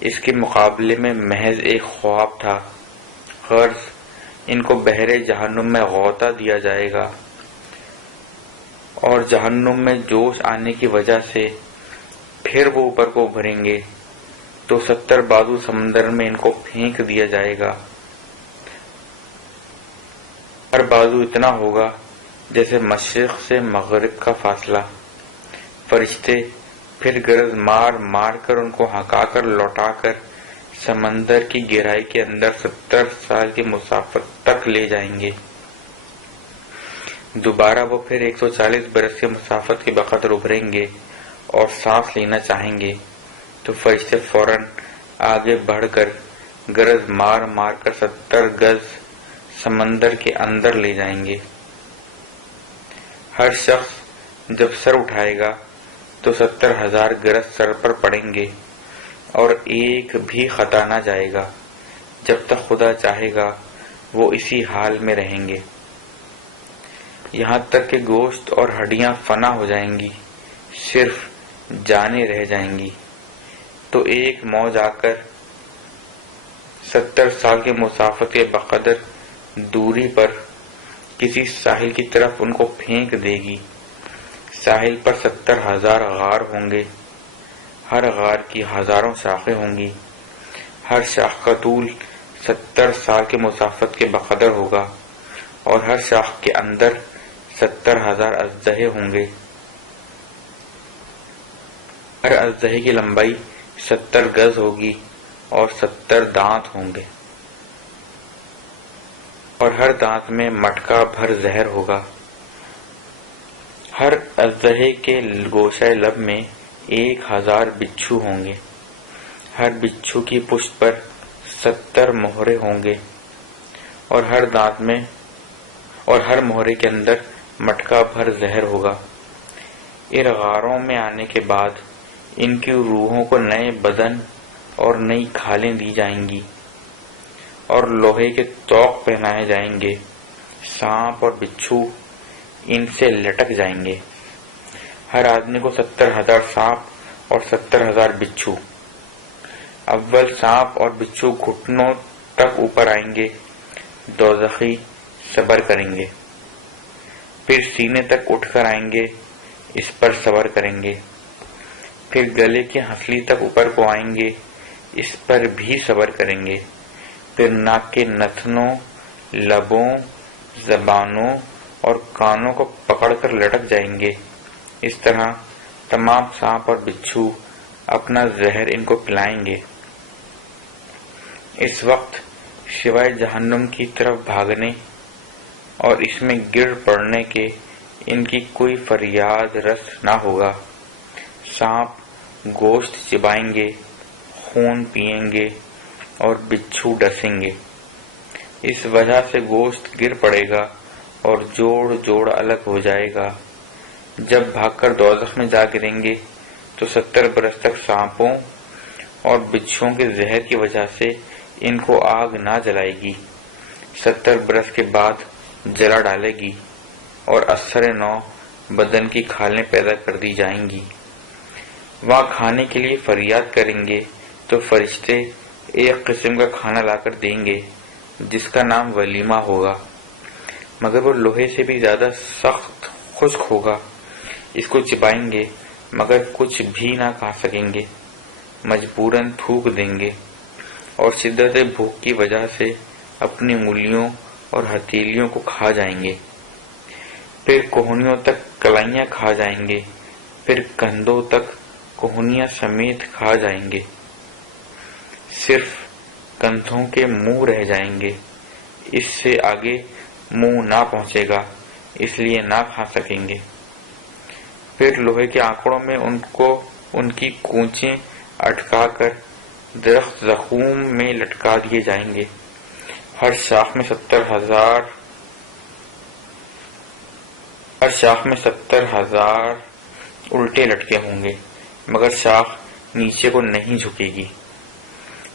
اس کے مقابلے میں محض ایک خواب تھا۔ غرض ان کو بحر جہنم میں غوطہ دیا جائے گا، اور جہنم میں جوش آنے کی وجہ سے پھر وہ اوپر کو ابھریں گے تو 70 بازو سمندر میں ان کو پھینک دیا جائے گا۔ ہر بازو اتنا ہوگا جیسے مشرق سے مغرب کا فاصلہ۔ فرشتے پھر گرز مار مار کر ان کو ہکا کر لوٹا کر سمندر کی گہرائی کے اندر 70 سال کی مسافت تک لے جائیں گے۔ دوبارہ وہ پھر 140 برس کی مسافت کے بقدر ابھریں گے اور سانس لینا چاہیں گے تو فرشتے فوراً آگے بڑھ کر گرز مار مار کر 70 گز سمندر کے اندر لے جائیں گے۔ ہر شخص جب سر اٹھائے گا تو 70,000 گرز سر پر پڑیں گے اور ایک بھی خطا نہ جائے گا۔ جب تک خدا چاہے گا وہ اسی حال میں رہیں گے، یہاں تک کہ گوشت اور ہڈیاں فنا ہو جائیں گی، صرف جانیں رہ جائیں گی۔ تو ایک موج آ کر 70 سال کے مسافت کے بقدر دوری پر کسی ساحل کی طرف ان کو پھینک دے گی۔ ساحل پر 70,000 غار ہوں گے، ہر غار کی ہزاروں شاخیں ہوں گی، ہر شاخ کا طول 70 سال کے مسافت کے بقدر ہوگا، اور ہر شاخ کے اندر 70,000 اژدہے ہوں گے۔ ہر اژدہے کی لمبائی 70 گز ہوگی اور 70 دانت ہوں گے، اور ہر دانت میں مٹکا بھر زہر ہوگا۔ ہر اژدہے کے گوشہ لب میں 1000 بچھو ہوں گے، ہر بچھو کی پشت پر 70 مہرے ہوں گے، اور ہر دانت میں اور ہر مہرے کے اندر مٹکا بھر زہر ہوگا۔ ان غاروں میں آنے کے بعد ان کی روحوں کو نئے بدن اور نئی کھالیں دی جائیں گی، اور لوہے کے طوق پہنائے جائیں گے۔ سانپ اور بچھو ان سے لٹک جائیں گے، ہر آدمی کو 70,000 سانپ اور 70,000 بچھو۔ اول سانپ اور بچھو گھٹنوں تک اوپر آئیں گے، دوزخی صبر کریں گے، پھر سینے تک اٹھ کر آئیں گے، اس پر صبر کریں گے، پھر گلے کی ہنسلی تک اوپر کو آئیں گے، اس پر بھی صبر کریں گے، پھر ناک کے نتنوں، لبوں، زبانوں اور کانوں کو پکڑ کر لٹک جائیں گے۔ اس طرح تمام سانپ اور بچھو اپنا زہر ان کو پلائیں گے۔ اس وقت سوائے جہنم کی طرف بھاگنے اور اس میں گر پڑنے کے ان کی کوئی فریاد رس نہ ہوگا۔ سانپ گوشت چبائیں گے، خون پئیں گے اور بچھو ڈسیں گے، اس وجہ سے گوشت گر پڑے گا اور جوڑ جوڑ الگ ہو جائے گا۔ جب بھاگ کر دوزخ میں جا گریں گے تو 70 برس تک سانپوں اور بچھوؤں کے زہر کی وجہ سے ان کو آگ نہ جلائے گی۔ 70 برس کے بعد جلا ڈالے گی اور اثر نو بدن کی کھالیں پیدا کر دی جائیں گی۔ وہاں کھانے کے لیے فریاد کریں گے تو فرشتے ایک قسم کا کھانا لا کر دیں گے جس کا نام ولیمہ ہوگا، مگر وہ لوہے سے بھی زیادہ سخت خشک ہوگا۔ اس کو چبائیں گے مگر کچھ بھی نہ کھا سکیں گے، مجبوراً تھوک دیں گے، اور شدت بھوک کی وجہ سے اپنی انگلیوں اور ہتھیلیوں کو کھا جائیں گے، پھر کوہنیوں تک کلائیاں کھا جائیں گے، پھر کندھوں تک کوہنیاں سمیت کھا جائیں گے، صرف کندھوں کے منہ رہ جائیں گے، اس سے آگے منہ نہ پہنچے گا، اس لیے نہ کھا سکیں گے۔ پھر لوہے کے آنکڑوں میں ان کو ان کی کونچیں اٹکا کر درخت زقوم میں لٹکا دیے جائیں گے، ہر شاخ میں 70,000 الٹے لٹکے ہوں گے، مگر شاخ نیچے کو نہیں جھکے گی۔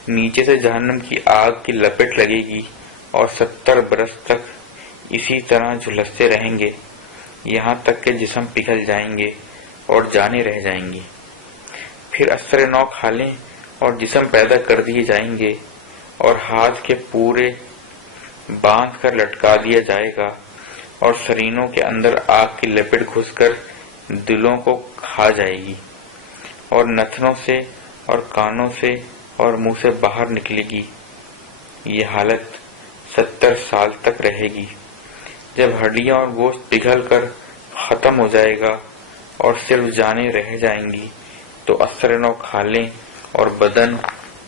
نیچے سے جہنم کی آگ کی لپٹ لگے گی اور 70 برس تک اسی طرح جھلستے رہیں گے، یہاں تک کہ جسم پگھل جائیں گے اور جانیں رہ جائیں گی۔ پھر اثر نو کھالیں اور جسم پیدا کر دیے جائیں گے، اور ہاتھ کے پورے باندھ کر لٹکا دیا جائے گا، اور سرینوں کے اندر آگ کی لپٹ گھس کر دلوں کو کھا جائے گی، اور نتنوں سے اور کانوں سے اور منہ سے باہر نکلے گی۔ یہ حالت 70 سال تک رہے گی۔ جب ہڈیاں اور گوشت پگھل کر ختم ہو جائے گا اور صرف جانیں رہ جائیں گی تو اثر نو کھالیں اور بدن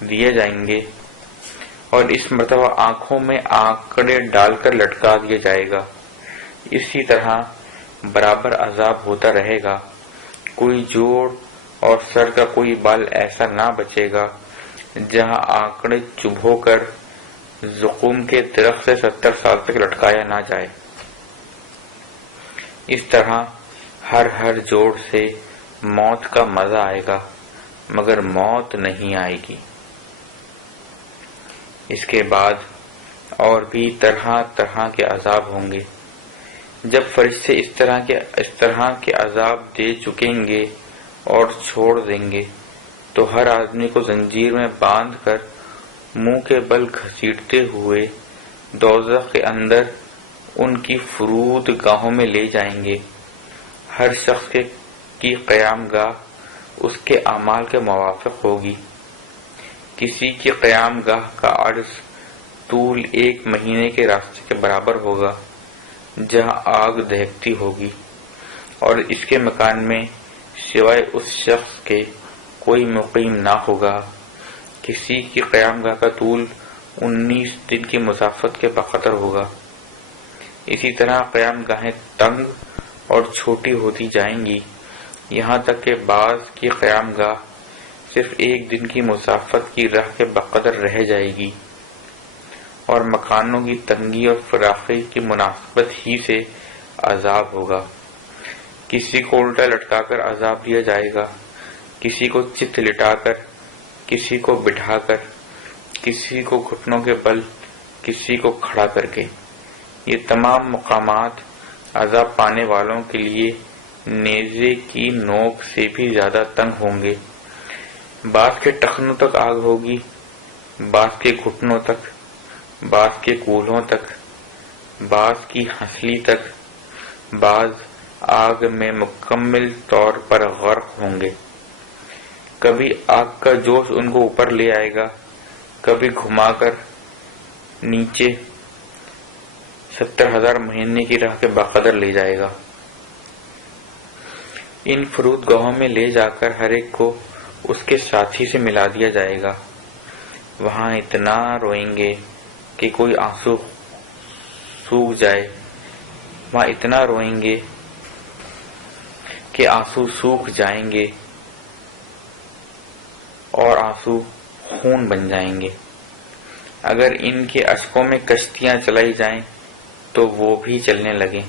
دیے جائیں گے، اور اس مرتبہ آنکھوں میں آنکڑے ڈال کر لٹکا دیا جائے گا۔ اسی طرح برابر عذاب ہوتا رہے گا، کوئی جوڑ اور سر کا کوئی بال ایسا نہ بچے گا جہاں آنکڑے چبھو کر زقوم کے درخت سے 70 سال تک لٹکایا نہ جائے۔ اس طرح ہر جوڑ سے موت کا مزہ آئے گا، مگر موت نہیں آئے گی۔ اس کے بعد اور بھی طرح طرح کے عذاب ہوں گے۔ جب فرشتے اس طرح کے عذاب دے چکیں گے اور چھوڑ دیں گے تو ہر آدمی کو زنجیر میں باندھ کر منہ کے بل گھسیٹتے ہوئے دوزخ کے اندر ان کی فرود گاہوں میں لے جائیں گے۔ ہر شخص کی قیام گاہ اس کے اعمال کے موافق ہوگی۔ کسی کی قیام گاہ کا عرض طول 1 مہینے کے راستے کے برابر ہوگا جہاں آگ دہکتی ہوگی، اور اس کے مکان میں سوائے اس شخص کے کوئی مقیم نہ ہوگا۔ کسی کی قیام گاہ کا طول 19 دن کی مسافت کے بقدر ہوگا۔ اسی طرح قیام گاہیں تنگ اور چھوٹی ہوتی جائیں گی، یہاں تک کہ بعض کی قیام گاہ صرف ایک دن کی مسافت کی راہ کے بقدر رہ جائے گی، اور مکانوں کی تنگی اور فراخی کی مناسبت ہی سے عذاب ہوگا۔ کسی کو الٹا لٹکا کر عذاب دیا جائے گا، کسی کو چت لٹا کر، کسی کو بٹھا کر، کسی کو گھٹنوں کے بل، کسی کو کھڑا کر کے۔ یہ تمام مقامات عذاب پانے والوں کے لیے نیزے کی نوک سے بھی زیادہ تنگ ہوں گے۔ بعض کے ٹخنوں تک آگ ہوگی، بعض کے گھٹنوں تک، بعض کے کولہوں تک، بعض کی ہنسلی تک، بعض آگ میں مکمل طور پر غرق ہوں گے۔ کبھی آگ کا جوش ان کو اوپر لے آئے گا، کبھی گھما کر نیچے 70,000 مہینے کی راہ کے بقدر لے جائے گا۔ ان فرود گاہوں میں لے جا کر ہر ایک کو اس کے ساتھی سے ملا دیا جائے گا۔ وہاں اتنا روئیں گے کہ کوئی آنسو سوکھ جائے، وہاں اتنا روئیں گے کہ آنسو سوکھ جائیں گے اور آنسو خون بن جائیں گے۔ اگر ان کے اشکوں میں کشتیاں چلائی جائیں تو وہ بھی چلنے لگیں۔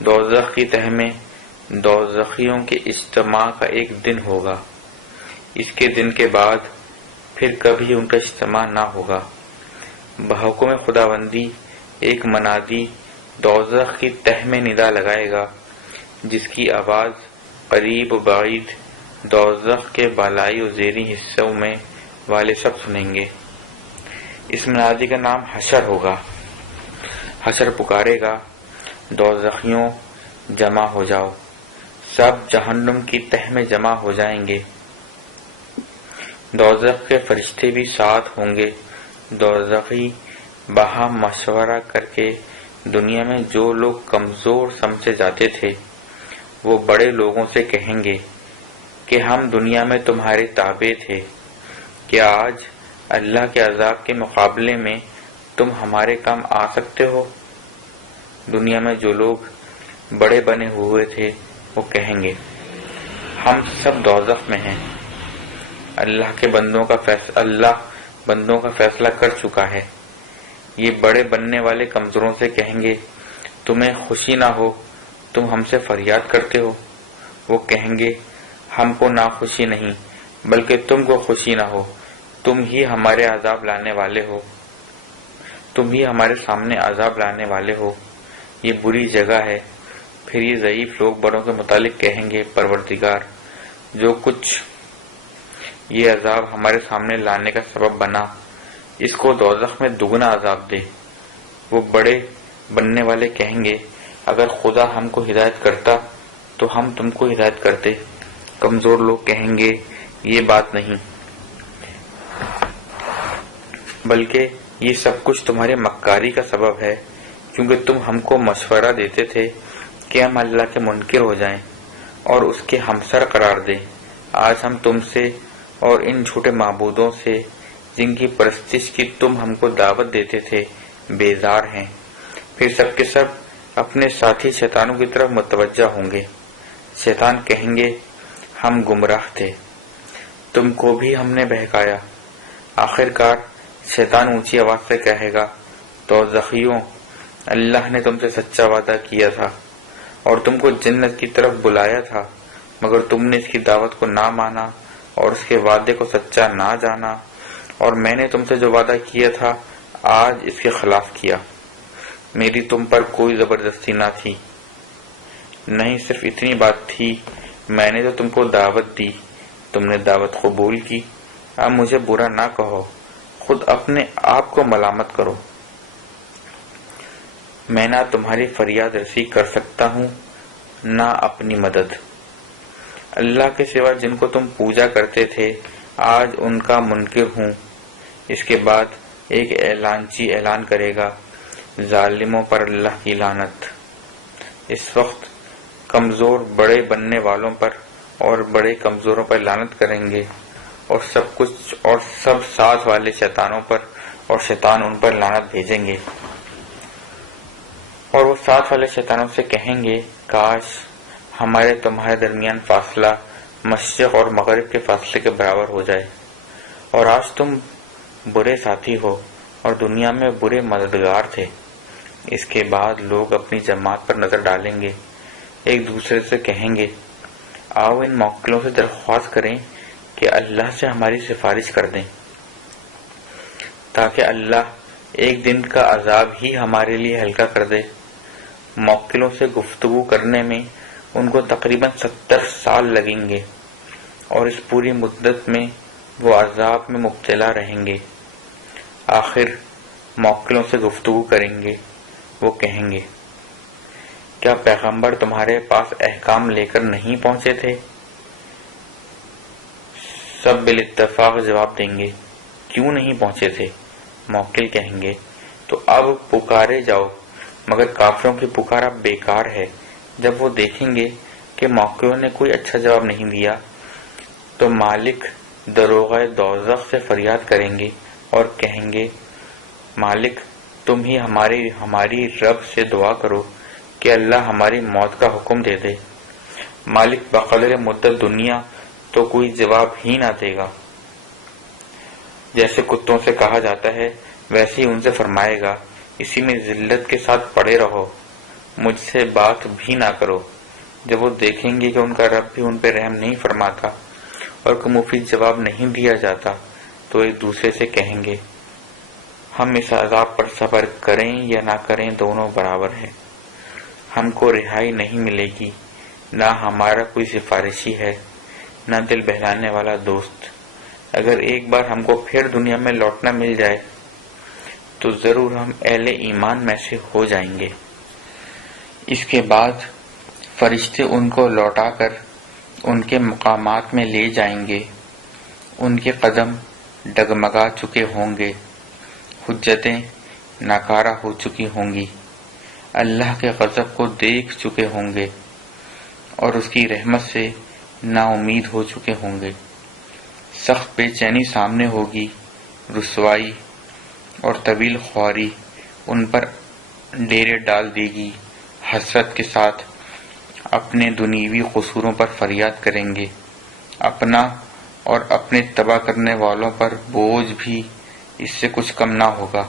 دوزخ کی تہہ میں دوزخیوں کے اجتماع کا ایک دن ہوگا، اس کے دن کے بعد پھر کبھی ان کا اجتماع نہ ہوگا۔ بحکم خداوندی ایک منادی دوزخ کی تہہ میں ندا لگائے گا، جس کی آواز قریب و بعید دوزخ کے بالائی و زیریں حصوں میں والے سب سنیں گے۔ اس منادی کا نام حشر ہوگا۔ حشر پکارے گا، دوزخیوں جمع ہو جاؤ، سب جہنم کی تہہ میں جمع ہو جائیں گے۔ دوزخ کے فرشتے بھی ساتھ ہوں گے۔ دوزخی باہم مشورہ کر کے دنیا میں جو لوگ کمزور سمجھے جاتے تھے، وہ بڑے لوگوں سے کہیں گے کہ ہم دنیا میں تمہارے تابع تھے، کیا آج اللہ کے عذاب کے مقابلے میں تم ہمارے کام آ سکتے ہو؟ دنیا میں جو لوگ بڑے بنے ہوئے تھے وہ کہیں گے ہم سب دوزخ میں ہیں، اللہ بندوں کا فیصلہ کر چکا ہے۔ یہ بڑے بننے والے کمزوروں سے کہیں گے تمہیں خوشی نہ ہو، تم ہم سے فریاد کرتے ہو؟ وہ کہیں گے ہم کو نہ خوشی نہیں بلکہ تم کو خوشی نہ ہو، تم ہی ہمارے عذاب لانے والے ہو، تم ہی ہمارے سامنے عذاب لانے والے ہو، یہ بری جگہ ہے۔ پھر یہ ضعیف لوگ بڑوں کے متعلق کہیں گے پروردگار، جو کچھ یہ عذاب ہمارے سامنے لانے کا سبب بنا، اس کو دوزخ میں دگنا عذاب دے۔ وہ بڑے بننے والے کہیں گے اگر خدا ہم کو ہدایت کرتا تو ہم تم کو ہدایت کرتے۔ کمزور لوگ کہیں گے یہ بات نہیں، بلکہ یہ سب کچھ تمہارے مکاری کا سبب ہے، کیونکہ تم ہم کو مشورہ دیتے تھے کہ ہم اللہ کے منکر ہو جائیں اور اس کے ہمسر قرار دیں۔ آج ہم تم سے اور ان جھوٹے معبودوں سے جن کی پرستش کی تم ہم کو دعوت دیتے تھے بیزار ہیں۔ پھر سب کے سب اپنے ساتھی شیطانوں کی طرف متوجہ ہوں گے۔ شیطان کہیں گے ہم گمراہ تھے، تم کو بھی ہم نے بہکایا۔ آخر کار شیطان اونچی آواز سے کہے گا دوزخیوں، اللہ نے تم سے سچا وعدہ کیا تھا اور تم کو جنت کی طرف بلایا تھا، مگر تم نے اس کی دعوت کو نہ مانا اور اس کے وعدے کو سچا نہ جانا، اور میں نے تم سے جو وعدہ کیا تھا آج اس کے خلاف کیا۔ میری تم پر کوئی زبردستی نہ تھی، نہیں صرف اتنی بات تھی میں نے تو تم کو دعوت دی، تم نے دعوت قبول کی۔ اب مجھے برا نہ کہو، خود اپنے آپ کو ملامت کرو، میں نہ تمہاری فریاد رسی کر سکتا ہوں نہ اپنی مدد۔ اللہ کے سوا جن کو تم پوجا کرتے تھے آج ان کا منکر ہوں۔ اس کے بعد ایک اعلانچی اعلان کرے گا ظالموں پر اللہ کی لعنت۔ اس وقت کمزور بڑے بننے والوں پر اور بڑے کمزوروں پر لعنت کریں گے، اور سب ساتھ والے شیطانوں پر، اور شیطان ان پر لعنت بھیجیں گے۔ اور وہ ساتھ والے شیطانوں سے کہیں گے کاش ہمارے تمہارے درمیان فاصلہ مشرق اور مغرب کے فاصلے کے برابر ہو جائے، اور آج تم برے ساتھی ہو اور دنیا میں برے مددگار تھے۔ اس کے بعد لوگ اپنی جماعت پر نظر ڈالیں گے، ایک دوسرے سے کہیں گے، آؤ ان موکلوں سے درخواست کریں کہ اللہ سے ہماری سفارش کر دیں، تاکہ اللہ ایک دن کا عذاب ہی ہمارے لیے ہلکا کر دے۔ موکلوں سے گفتگو کرنے میں ان کو تقریباً 70 سال لگیں گے، اور اس پوری مدت میں وہ عذاب میں مبتلا رہیں گے۔ آخر موکلوں سے گفتگو کریں گے، وہ کہیں گے، کیا پیغمبر تمہارے پاس احکام لے کر نہیں پہنچے تھے؟ سب بالاتفاق جواب دیں گے، کیوں نہیں پہنچے تھے؟ موکل کہیں گے، تو اب پکارے جاؤ، مگر کافروں کی پکار اب بیکار ہے۔ جب وہ دیکھیں گے کہ موکلوں نے کوئی اچھا جواب نہیں دیا تو مالک دروغہ دوزخ سے فریاد کریں گے اور کہیں گے، مالک تم ہی ہماری رب سے دعا کرو کہ اللہ ہماری موت کا حکم دے دے۔ مالک بقدر مدت دنیا تو کوئی جواب ہی نہ دے گا۔ جیسے کتوں سے کہا جاتا ہے ویسے ہی ان سے فرمائے گا، اسی میں ذلت کے ساتھ پڑے رہو، مجھ سے بات بھی نہ کرو۔ جب وہ دیکھیں گے کہ ان کا رب بھی ان پہ رحم نہیں فرماتا اور کوئی مفید جواب نہیں دیا جاتا تو ایک دوسرے سے کہیں گے، ہم اس عذاب پر صبر کریں یا نہ کریں دونوں برابر ہے، ہم کو رہائی نہیں ملے گی، نہ ہمارا کوئی سفارشی ہے، نہ دل بہلانے والا دوست۔ اگر ایک بار ہم کو پھر دنیا میں لوٹنا مل جائے تو ضرور ہم اہل ایمان میں سے ہو جائیں گے۔ اس کے بعد فرشتے ان کو لوٹا کر ان کے مقامات میں لے جائیں گے، ان کے قدم ڈگمگا چکے ہوں گے، حجتیں ناکارہ ہو چکی ہوں گی، اللہ کے غضب کو دیکھ چکے ہوں گے اور اس کی رحمت سے نا امید ہو چکے ہوں گے۔ سخت بے چینی سامنے ہوگی، رسوائی اور طویل خواری ان پر ڈیرے ڈال دے گی، حسرت کے ساتھ اپنے دنیوی قصوروں پر فریاد کریں گے، اپنا اور اپنے تباہ کرنے والوں پر بوجھ بھی اس سے کچھ کم نہ ہوگا۔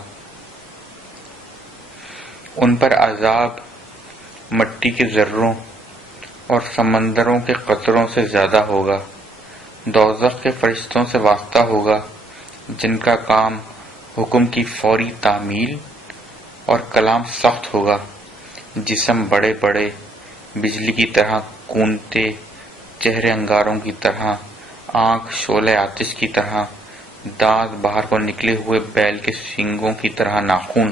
ان پر عذاب مٹی کے ذروں اور سمندروں کے قطروں سے زیادہ ہوگا۔ دوزخ کے فرشتوں سے واسطہ ہوگا جن کا کام حکم کی فوری تعمیل اور کلام سخت ہوگا، جسم بڑے بڑے بجلی کی طرح کونتے، چہرے انگاروں کی طرح، آنکھ شعلہ آتش کی طرح، دانت باہر کو نکلے ہوئے بیل کے سینگوں کی طرح ناخن،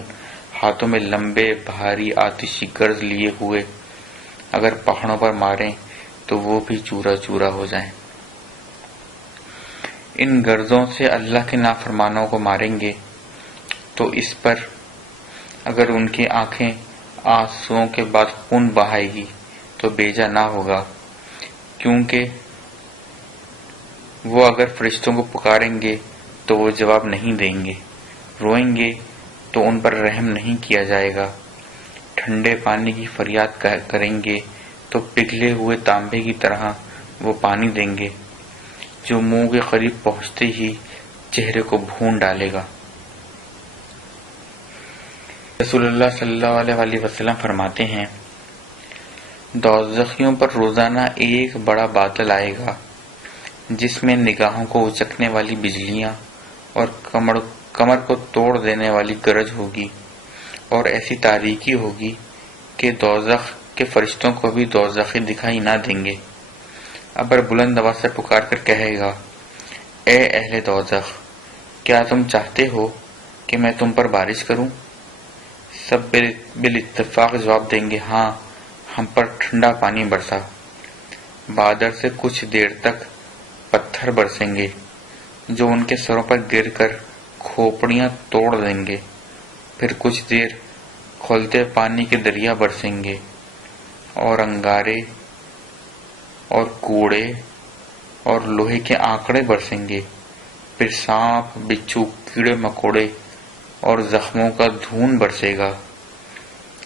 ہاتھوں میں لمبے بھاری آتشی گرز لیے ہوئے، اگر پہاڑوں پر ماریں تو وہ بھی چورا چورا ہو جائیں۔ ان گرزوں سے اللہ کے نافرمانوں کو ماریں گے تو اس پر اگر ان کی آنکھیں آنسوؤں کے بعد خون بہائے گی تو بیجا نہ ہوگا، کیونکہ وہ اگر فرشتوں کو پکاریں گے تو وہ جواب نہیں دیں گے، روئیں گے تو ان پر رحم نہیں کیا جائے گا، ٹھنڈے پانی کی فریاد کریں گے تو پگھلے ہوئے تانبے کی طرح وہ پانی دیں گے جو منہ کے قریب پہنچتے ہی چہرے کو بھون ڈالے گا۔ رسول اللہ صلی اللہ علیہ وآلہ وسلم فرماتے ہیں، دوزخیوں پر روزانہ ایک بڑا بادل آئے گا جس میں نگاہوں کو اچکنے والی بجلیاں اور کمر کو توڑ دینے والی گرج ہوگی، اور ایسی تاریکی ہوگی کہ دوزخ کے فرشتوں کو بھی دوزخی دکھائی نہ دیں گے۔ ابر بلند آواز سے پکار کر کہے گا، اے اہل دوزخ، کیا تم چاہتے ہو کہ میں تم پر بارش کروں؟ سب بالاتفاق جواب دیں گے، ہاں، ہم پر ٹھنڈا پانی برسا۔ بادل سے کچھ دیر تک پتھر برسیں گے جو ان کے سروں پر گر کر کھوپڑیاں توڑ دیں گے، پھر کچھ دیر کھولتے پانی کے دریا برسیں گے اور انگارے اور کوڑے اور لوہے کے آنکڑے برسیں گے، پھر سانپ، بچھو، کیڑے مکوڑے اور زخموں کا دھون برسے گا۔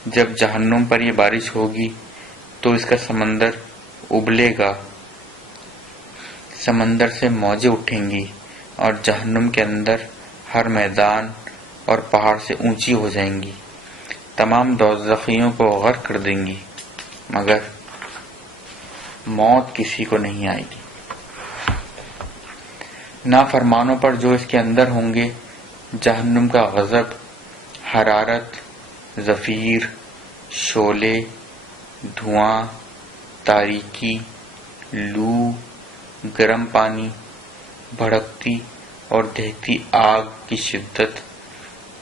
جب جہنم پر یہ بارش ہوگی تو اس کا سمندر ابلے گا، سمندر سے موجیں اٹھیں گی اور جہنم کے اندر ہر میدان اور پہاڑ سے اونچی ہو جائیں گی، تمام دوزخیوں کو غرق کر دیں گی، مگر موت کسی کو نہیں آئے گی۔ نافرمانوں پر جو اس کے اندر ہوں گے جہنم کا غضب، حرارت، زفیر، شعلے، دھواں، تاریکی، لو، گرم پانی، بھڑکتی اور دہتی آگ کی شدت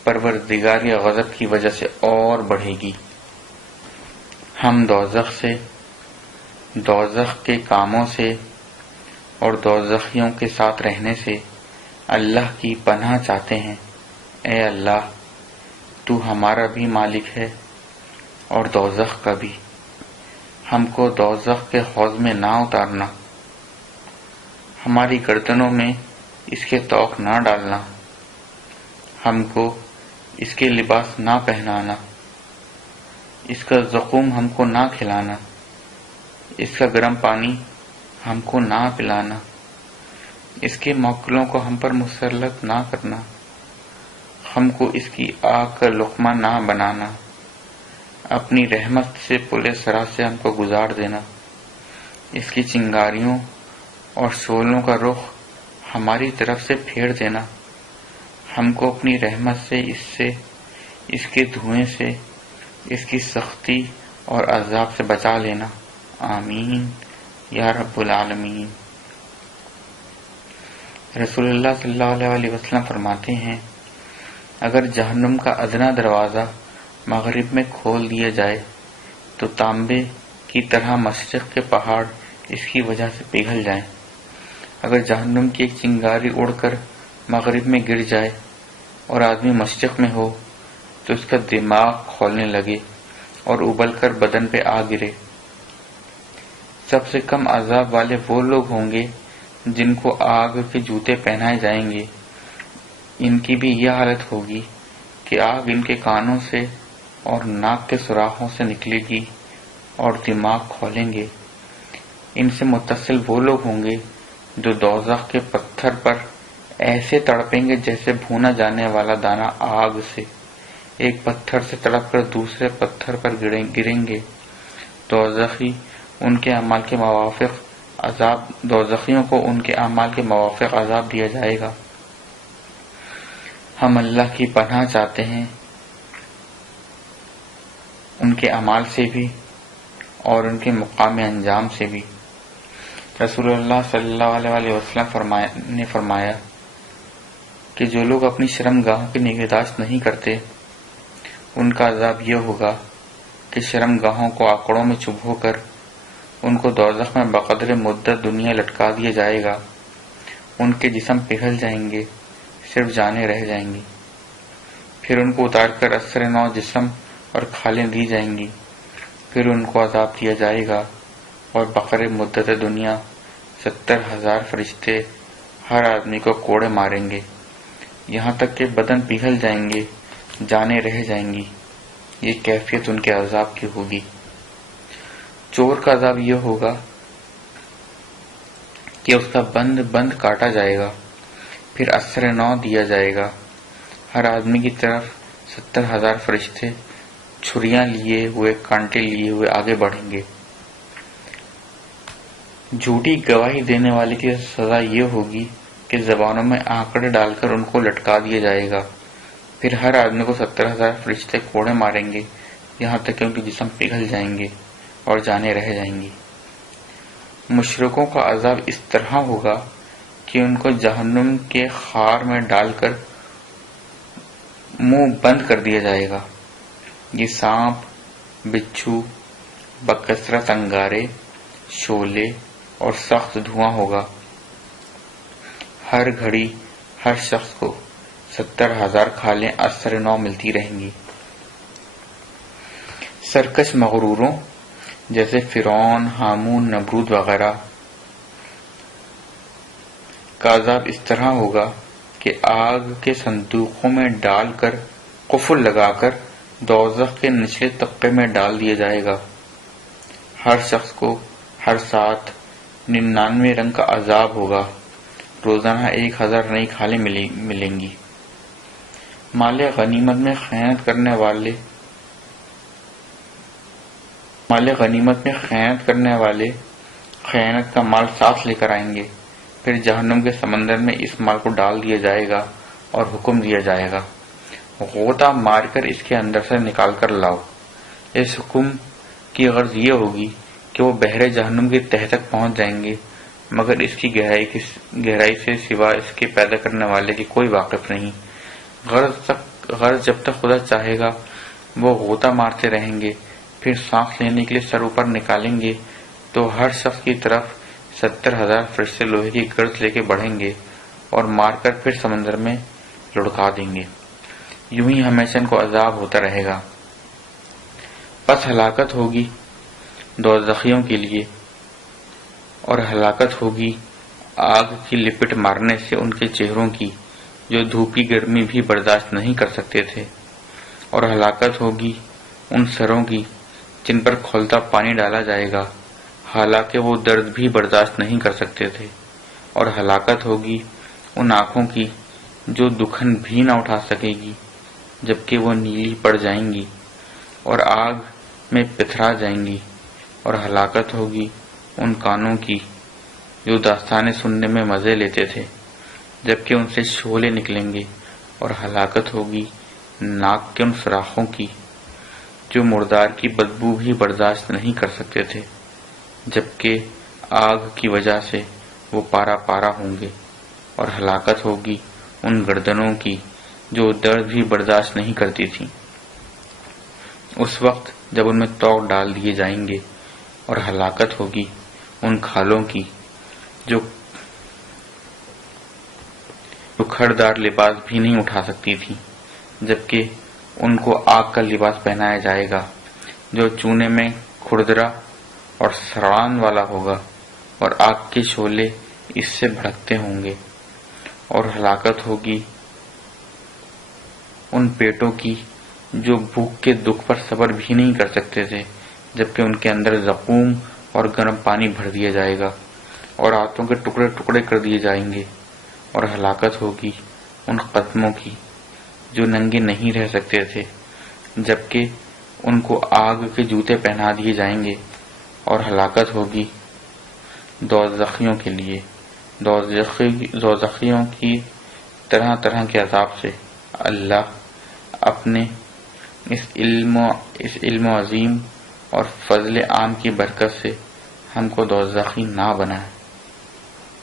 پروردگار کے غضب کی وجہ سے اور بڑھے گی۔ ہم دوزخ سے، دوزخ کے کاموں سے اور دوزخیوں کے ساتھ رہنے سے اللہ کی پناہ چاہتے ہیں۔ اے اللہ، تو ہمارا بھی مالک ہے اور دوزخ کا بھی، ہم کو دوزخ کے حوض میں نہ اتارنا، ہماری گردنوں میں اس کے طوق نہ ڈالنا، ہم کو اس کے لباس نہ پہنانا، اس کا زقوم ہم کو نہ کھلانا، اس کا گرم پانی ہم کو نہ پلانا، اس کے موکلوں کو ہم پر مسلط نہ کرنا، ہم کو اس کی آگ کا لقمہ نہ بنانا، اپنی رحمت سے پل صراط سے ہم کو گزار دینا، اس کی چنگاریوں اور شعلوں کا رخ ہماری طرف سے پھیر دینا، ہم کو اپنی رحمت سے اس کے دھوئیں سے، اس کی سختی اور عذاب سے بچا لینا، آمین یا رب العالمین۔ رسول اللہ صلی اللہ علیہ وسلم فرماتے ہیں، اگر جہنم کا ادنا دروازہ مغرب میں کھول دیا جائے تو تانبے کی طرح مشرق کے پہاڑ اس کی وجہ سے پگھل جائیں۔ اگر جہنم کی ایک چنگاری اڑ کر مغرب میں گر جائے اور آدمی مشرق میں ہو تو اس کا دماغ کھولنے لگے اور ابل کر بدن پہ آ گرے۔ سب سے کم عذاب والے وہ لوگ ہوں گے جن کو آگ کے جوتے پہنائے جائیں گے، ان کی بھی یہ حالت ہوگی کہ آگ ان کے کانوں سے اور ناک کے سوراخوں سے نکلے گی اور دماغ کھولیں گے۔ ان سے متصل وہ لوگ ہوں گے جو دوزخ کے پتھر پر ایسے تڑپیں گے جیسے بھونا جانے والا دانہ آگ سے، ایک پتھر سے تڑپ کر دوسرے پتھر پر گریں گے۔ دوزخی ان کے اعمال کے موافق عذاب، دوزخیوں کو ان کے اعمال کے موافق عذاب دیا جائے گا۔ ہم اللہ کی پناہ چاہتے ہیں ان کے اعمال سے بھی اور ان کے مقام انجام سے بھی۔ رسول اللہ صلی اللہ علیہ وسلم نے فرمایا کہ جو لوگ اپنی شرم گاہوں کی نگہداشت نہیں کرتے ان کا عذاب یہ ہوگا کہ شرم گاہوں کو آکڑوں میں چبھو کر ان کو دوزخ میں بقدر مدت دنیا لٹکا دیا جائے گا، ان کے جسم پگھل جائیں گے، صرف جانیں رہ جائیں گی، پھر ان کو اتار کر اثر نو جسم اور کھالیں دی جائیں گی، پھر ان کو عذاب دیا جائے گا اور بقدر مدت دنیا 70,000 فرشتے ہر آدمی کو کوڑے ماریں گے، یہاں تک کہ بدن پگھل جائیں گے، جانیں رہ جائیں گی۔ یہ کیفیت ان کے عذاب کی ہوگی۔ چور کا عذاب یہ ہوگا کہ اس کا بند کاٹا جائے گا، پھر اثر نو دیا جائے گا، ہر آدمی کی طرف 70,000 فرشتے چھریاں لیے ہوئے، کانٹے لیے ہوئے آگے بڑھیں گے۔ جھوٹی گواہی دینے والے کی سزا یہ ہوگی کہ زبانوں میں آنکڑے ڈال کر ان کو لٹکا دیا جائے گا، پھر ہر آدمی کو 70,000 فرشتے کوڑے ماریں گے، یہاں تک کہ ان کے جسم پگھل جائیں گے اور جانیں رہ جائیں گی۔ مشرکوں کا عذاب اس طرح ہوگا کہ ان کو جہنم کے خار میں ڈال کر منہ بند کر دیا جائے گا۔ یہ سانپ، بچھو، بکثرت انگارے، شعلے اور سخت دھواں ہوگا۔ ہر گھڑی ہر شخص کو 70,000 کھالیں اثر نو ملتی رہیں گی۔ سرکش مغروروں جیسے فرعون، ہامون، نمرود وغیرہ کا عذاب اس طرح ہوگا کہ آگ کے صندوقوں میں ڈال کر قفل لگا کر دوزخ کے نچلے طبقے میں ڈال دیا جائے گا۔ ہر شخص کو ہر ساتھ 99 رنگ کا عذاب ہوگا، روزانہ 1000 نئی کھالیں ملیں گی۔ مال غنیمت میں خیانت کرنے والے خیانت کا مال ساتھ لے کر آئیں گے، پھر جہنم کے سمندر میں اس مال کو ڈال دیا جائے گا اور حکم دیا جائے گا، غوطہ مار کر اس کے اندر سے نکال کر لاؤ۔ اس حکم کی غرض یہ ہوگی کہ وہ بحر جہنم کی تہہ تک پہنچ جائیں گے، مگر اس کی گہرائی سے سوا اس کے پیدا کرنے والے کے کوئی واقف نہیں۔ غرض جب تک خدا چاہے گا وہ غوطہ مارتے رہیں گے، پھر سانس لینے کے لیے سر اوپر نکالیں گے تو ہر شخص کی طرف 70,000 فرشتے لوہے کی گرد لے کے بڑھیں گے اور مار کر پھر سمندر میں لڑکا دیں گے۔ یوں ہی ہمیشہ ان کو عذاب ہوتا رہے گا۔ پس ہلاکت ہوگی دوزخیوں کے لیے، اور ہلاکت ہوگی آگ کی لپٹ مارنے سے ان کے چہروں کی جو دھوپ کی گرمی بھی برداشت نہیں کر سکتے تھے، اور ہلاکت ہوگی ان سروں کی جن پر کھولتا پانی ڈالا جائے گا حالانکہ وہ درد بھی برداشت نہیں کر سکتے تھے، اور ہلاکت ہوگی ان آنکھوں کی جو دکھن بھی نہ اٹھا سکے گی جبکہ وہ نیلی پڑ جائیں گی اور آگ میں پتھرا جائیں گی، اور ہلاکت ہوگی ان کانوں کی جو داستانیں سننے میں مزے لیتے تھے جبکہ ان سے شعلے نکلیں گے، اور ہلاکت ہوگی ناک کے ان سوراخوں کی جو مردار کی بدبو بھی برداشت نہیں کر سکتے تھے جبکہ آگ کی وجہ سے وہ پارا پارا ہوں گے، اور ہلاکت ہوگی ان گردنوں کی جو درد بھی برداشت نہیں کرتی تھی اس وقت جب ان میں توق ڈال دیے جائیں گے، اور ہلاکت ہوگی ان کھالوں کی جو کھڑدار لباس بھی نہیں اٹھا سکتی تھی جبکہ ان کو آگ کا لباس پہنایا جائے گا جو چونے میں کھردرا اور سڑان والا ہوگا، اور آگ کے شعلے اس سے بھڑکتے ہوں گے، اور ہلاکت ہوگی ان پیٹوں کی جو بھوک کے دکھ پر صبر بھی نہیں کر سکتے تھے جبکہ ان کے اندر زقوم اور گرم پانی بھر دیا جائے گا اور آنتوں کے ٹکڑے ٹکڑے کر دیے جائیں گے، اور ہلاکت ہوگی ان قدموں کی جو ننگے نہیں رہ سکتے تھے جبکہ ان کو آگ کے جوتے پہنا دیے جائیں گے، اور ہلاکت ہوگی دوزخیوں کے لیے دوزخیوں کی طرح طرح کے عذاب سے۔ اللہ اپنے اس علم عظیم اور فضل عام کی برکت سے ہم کو دوزخی نہ بنائے۔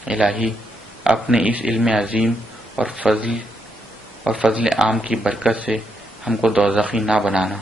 الہی اپنے اس علم عظیم اور فضل عام کی برکت سے ہم کو دوزخی نہ بنانا۔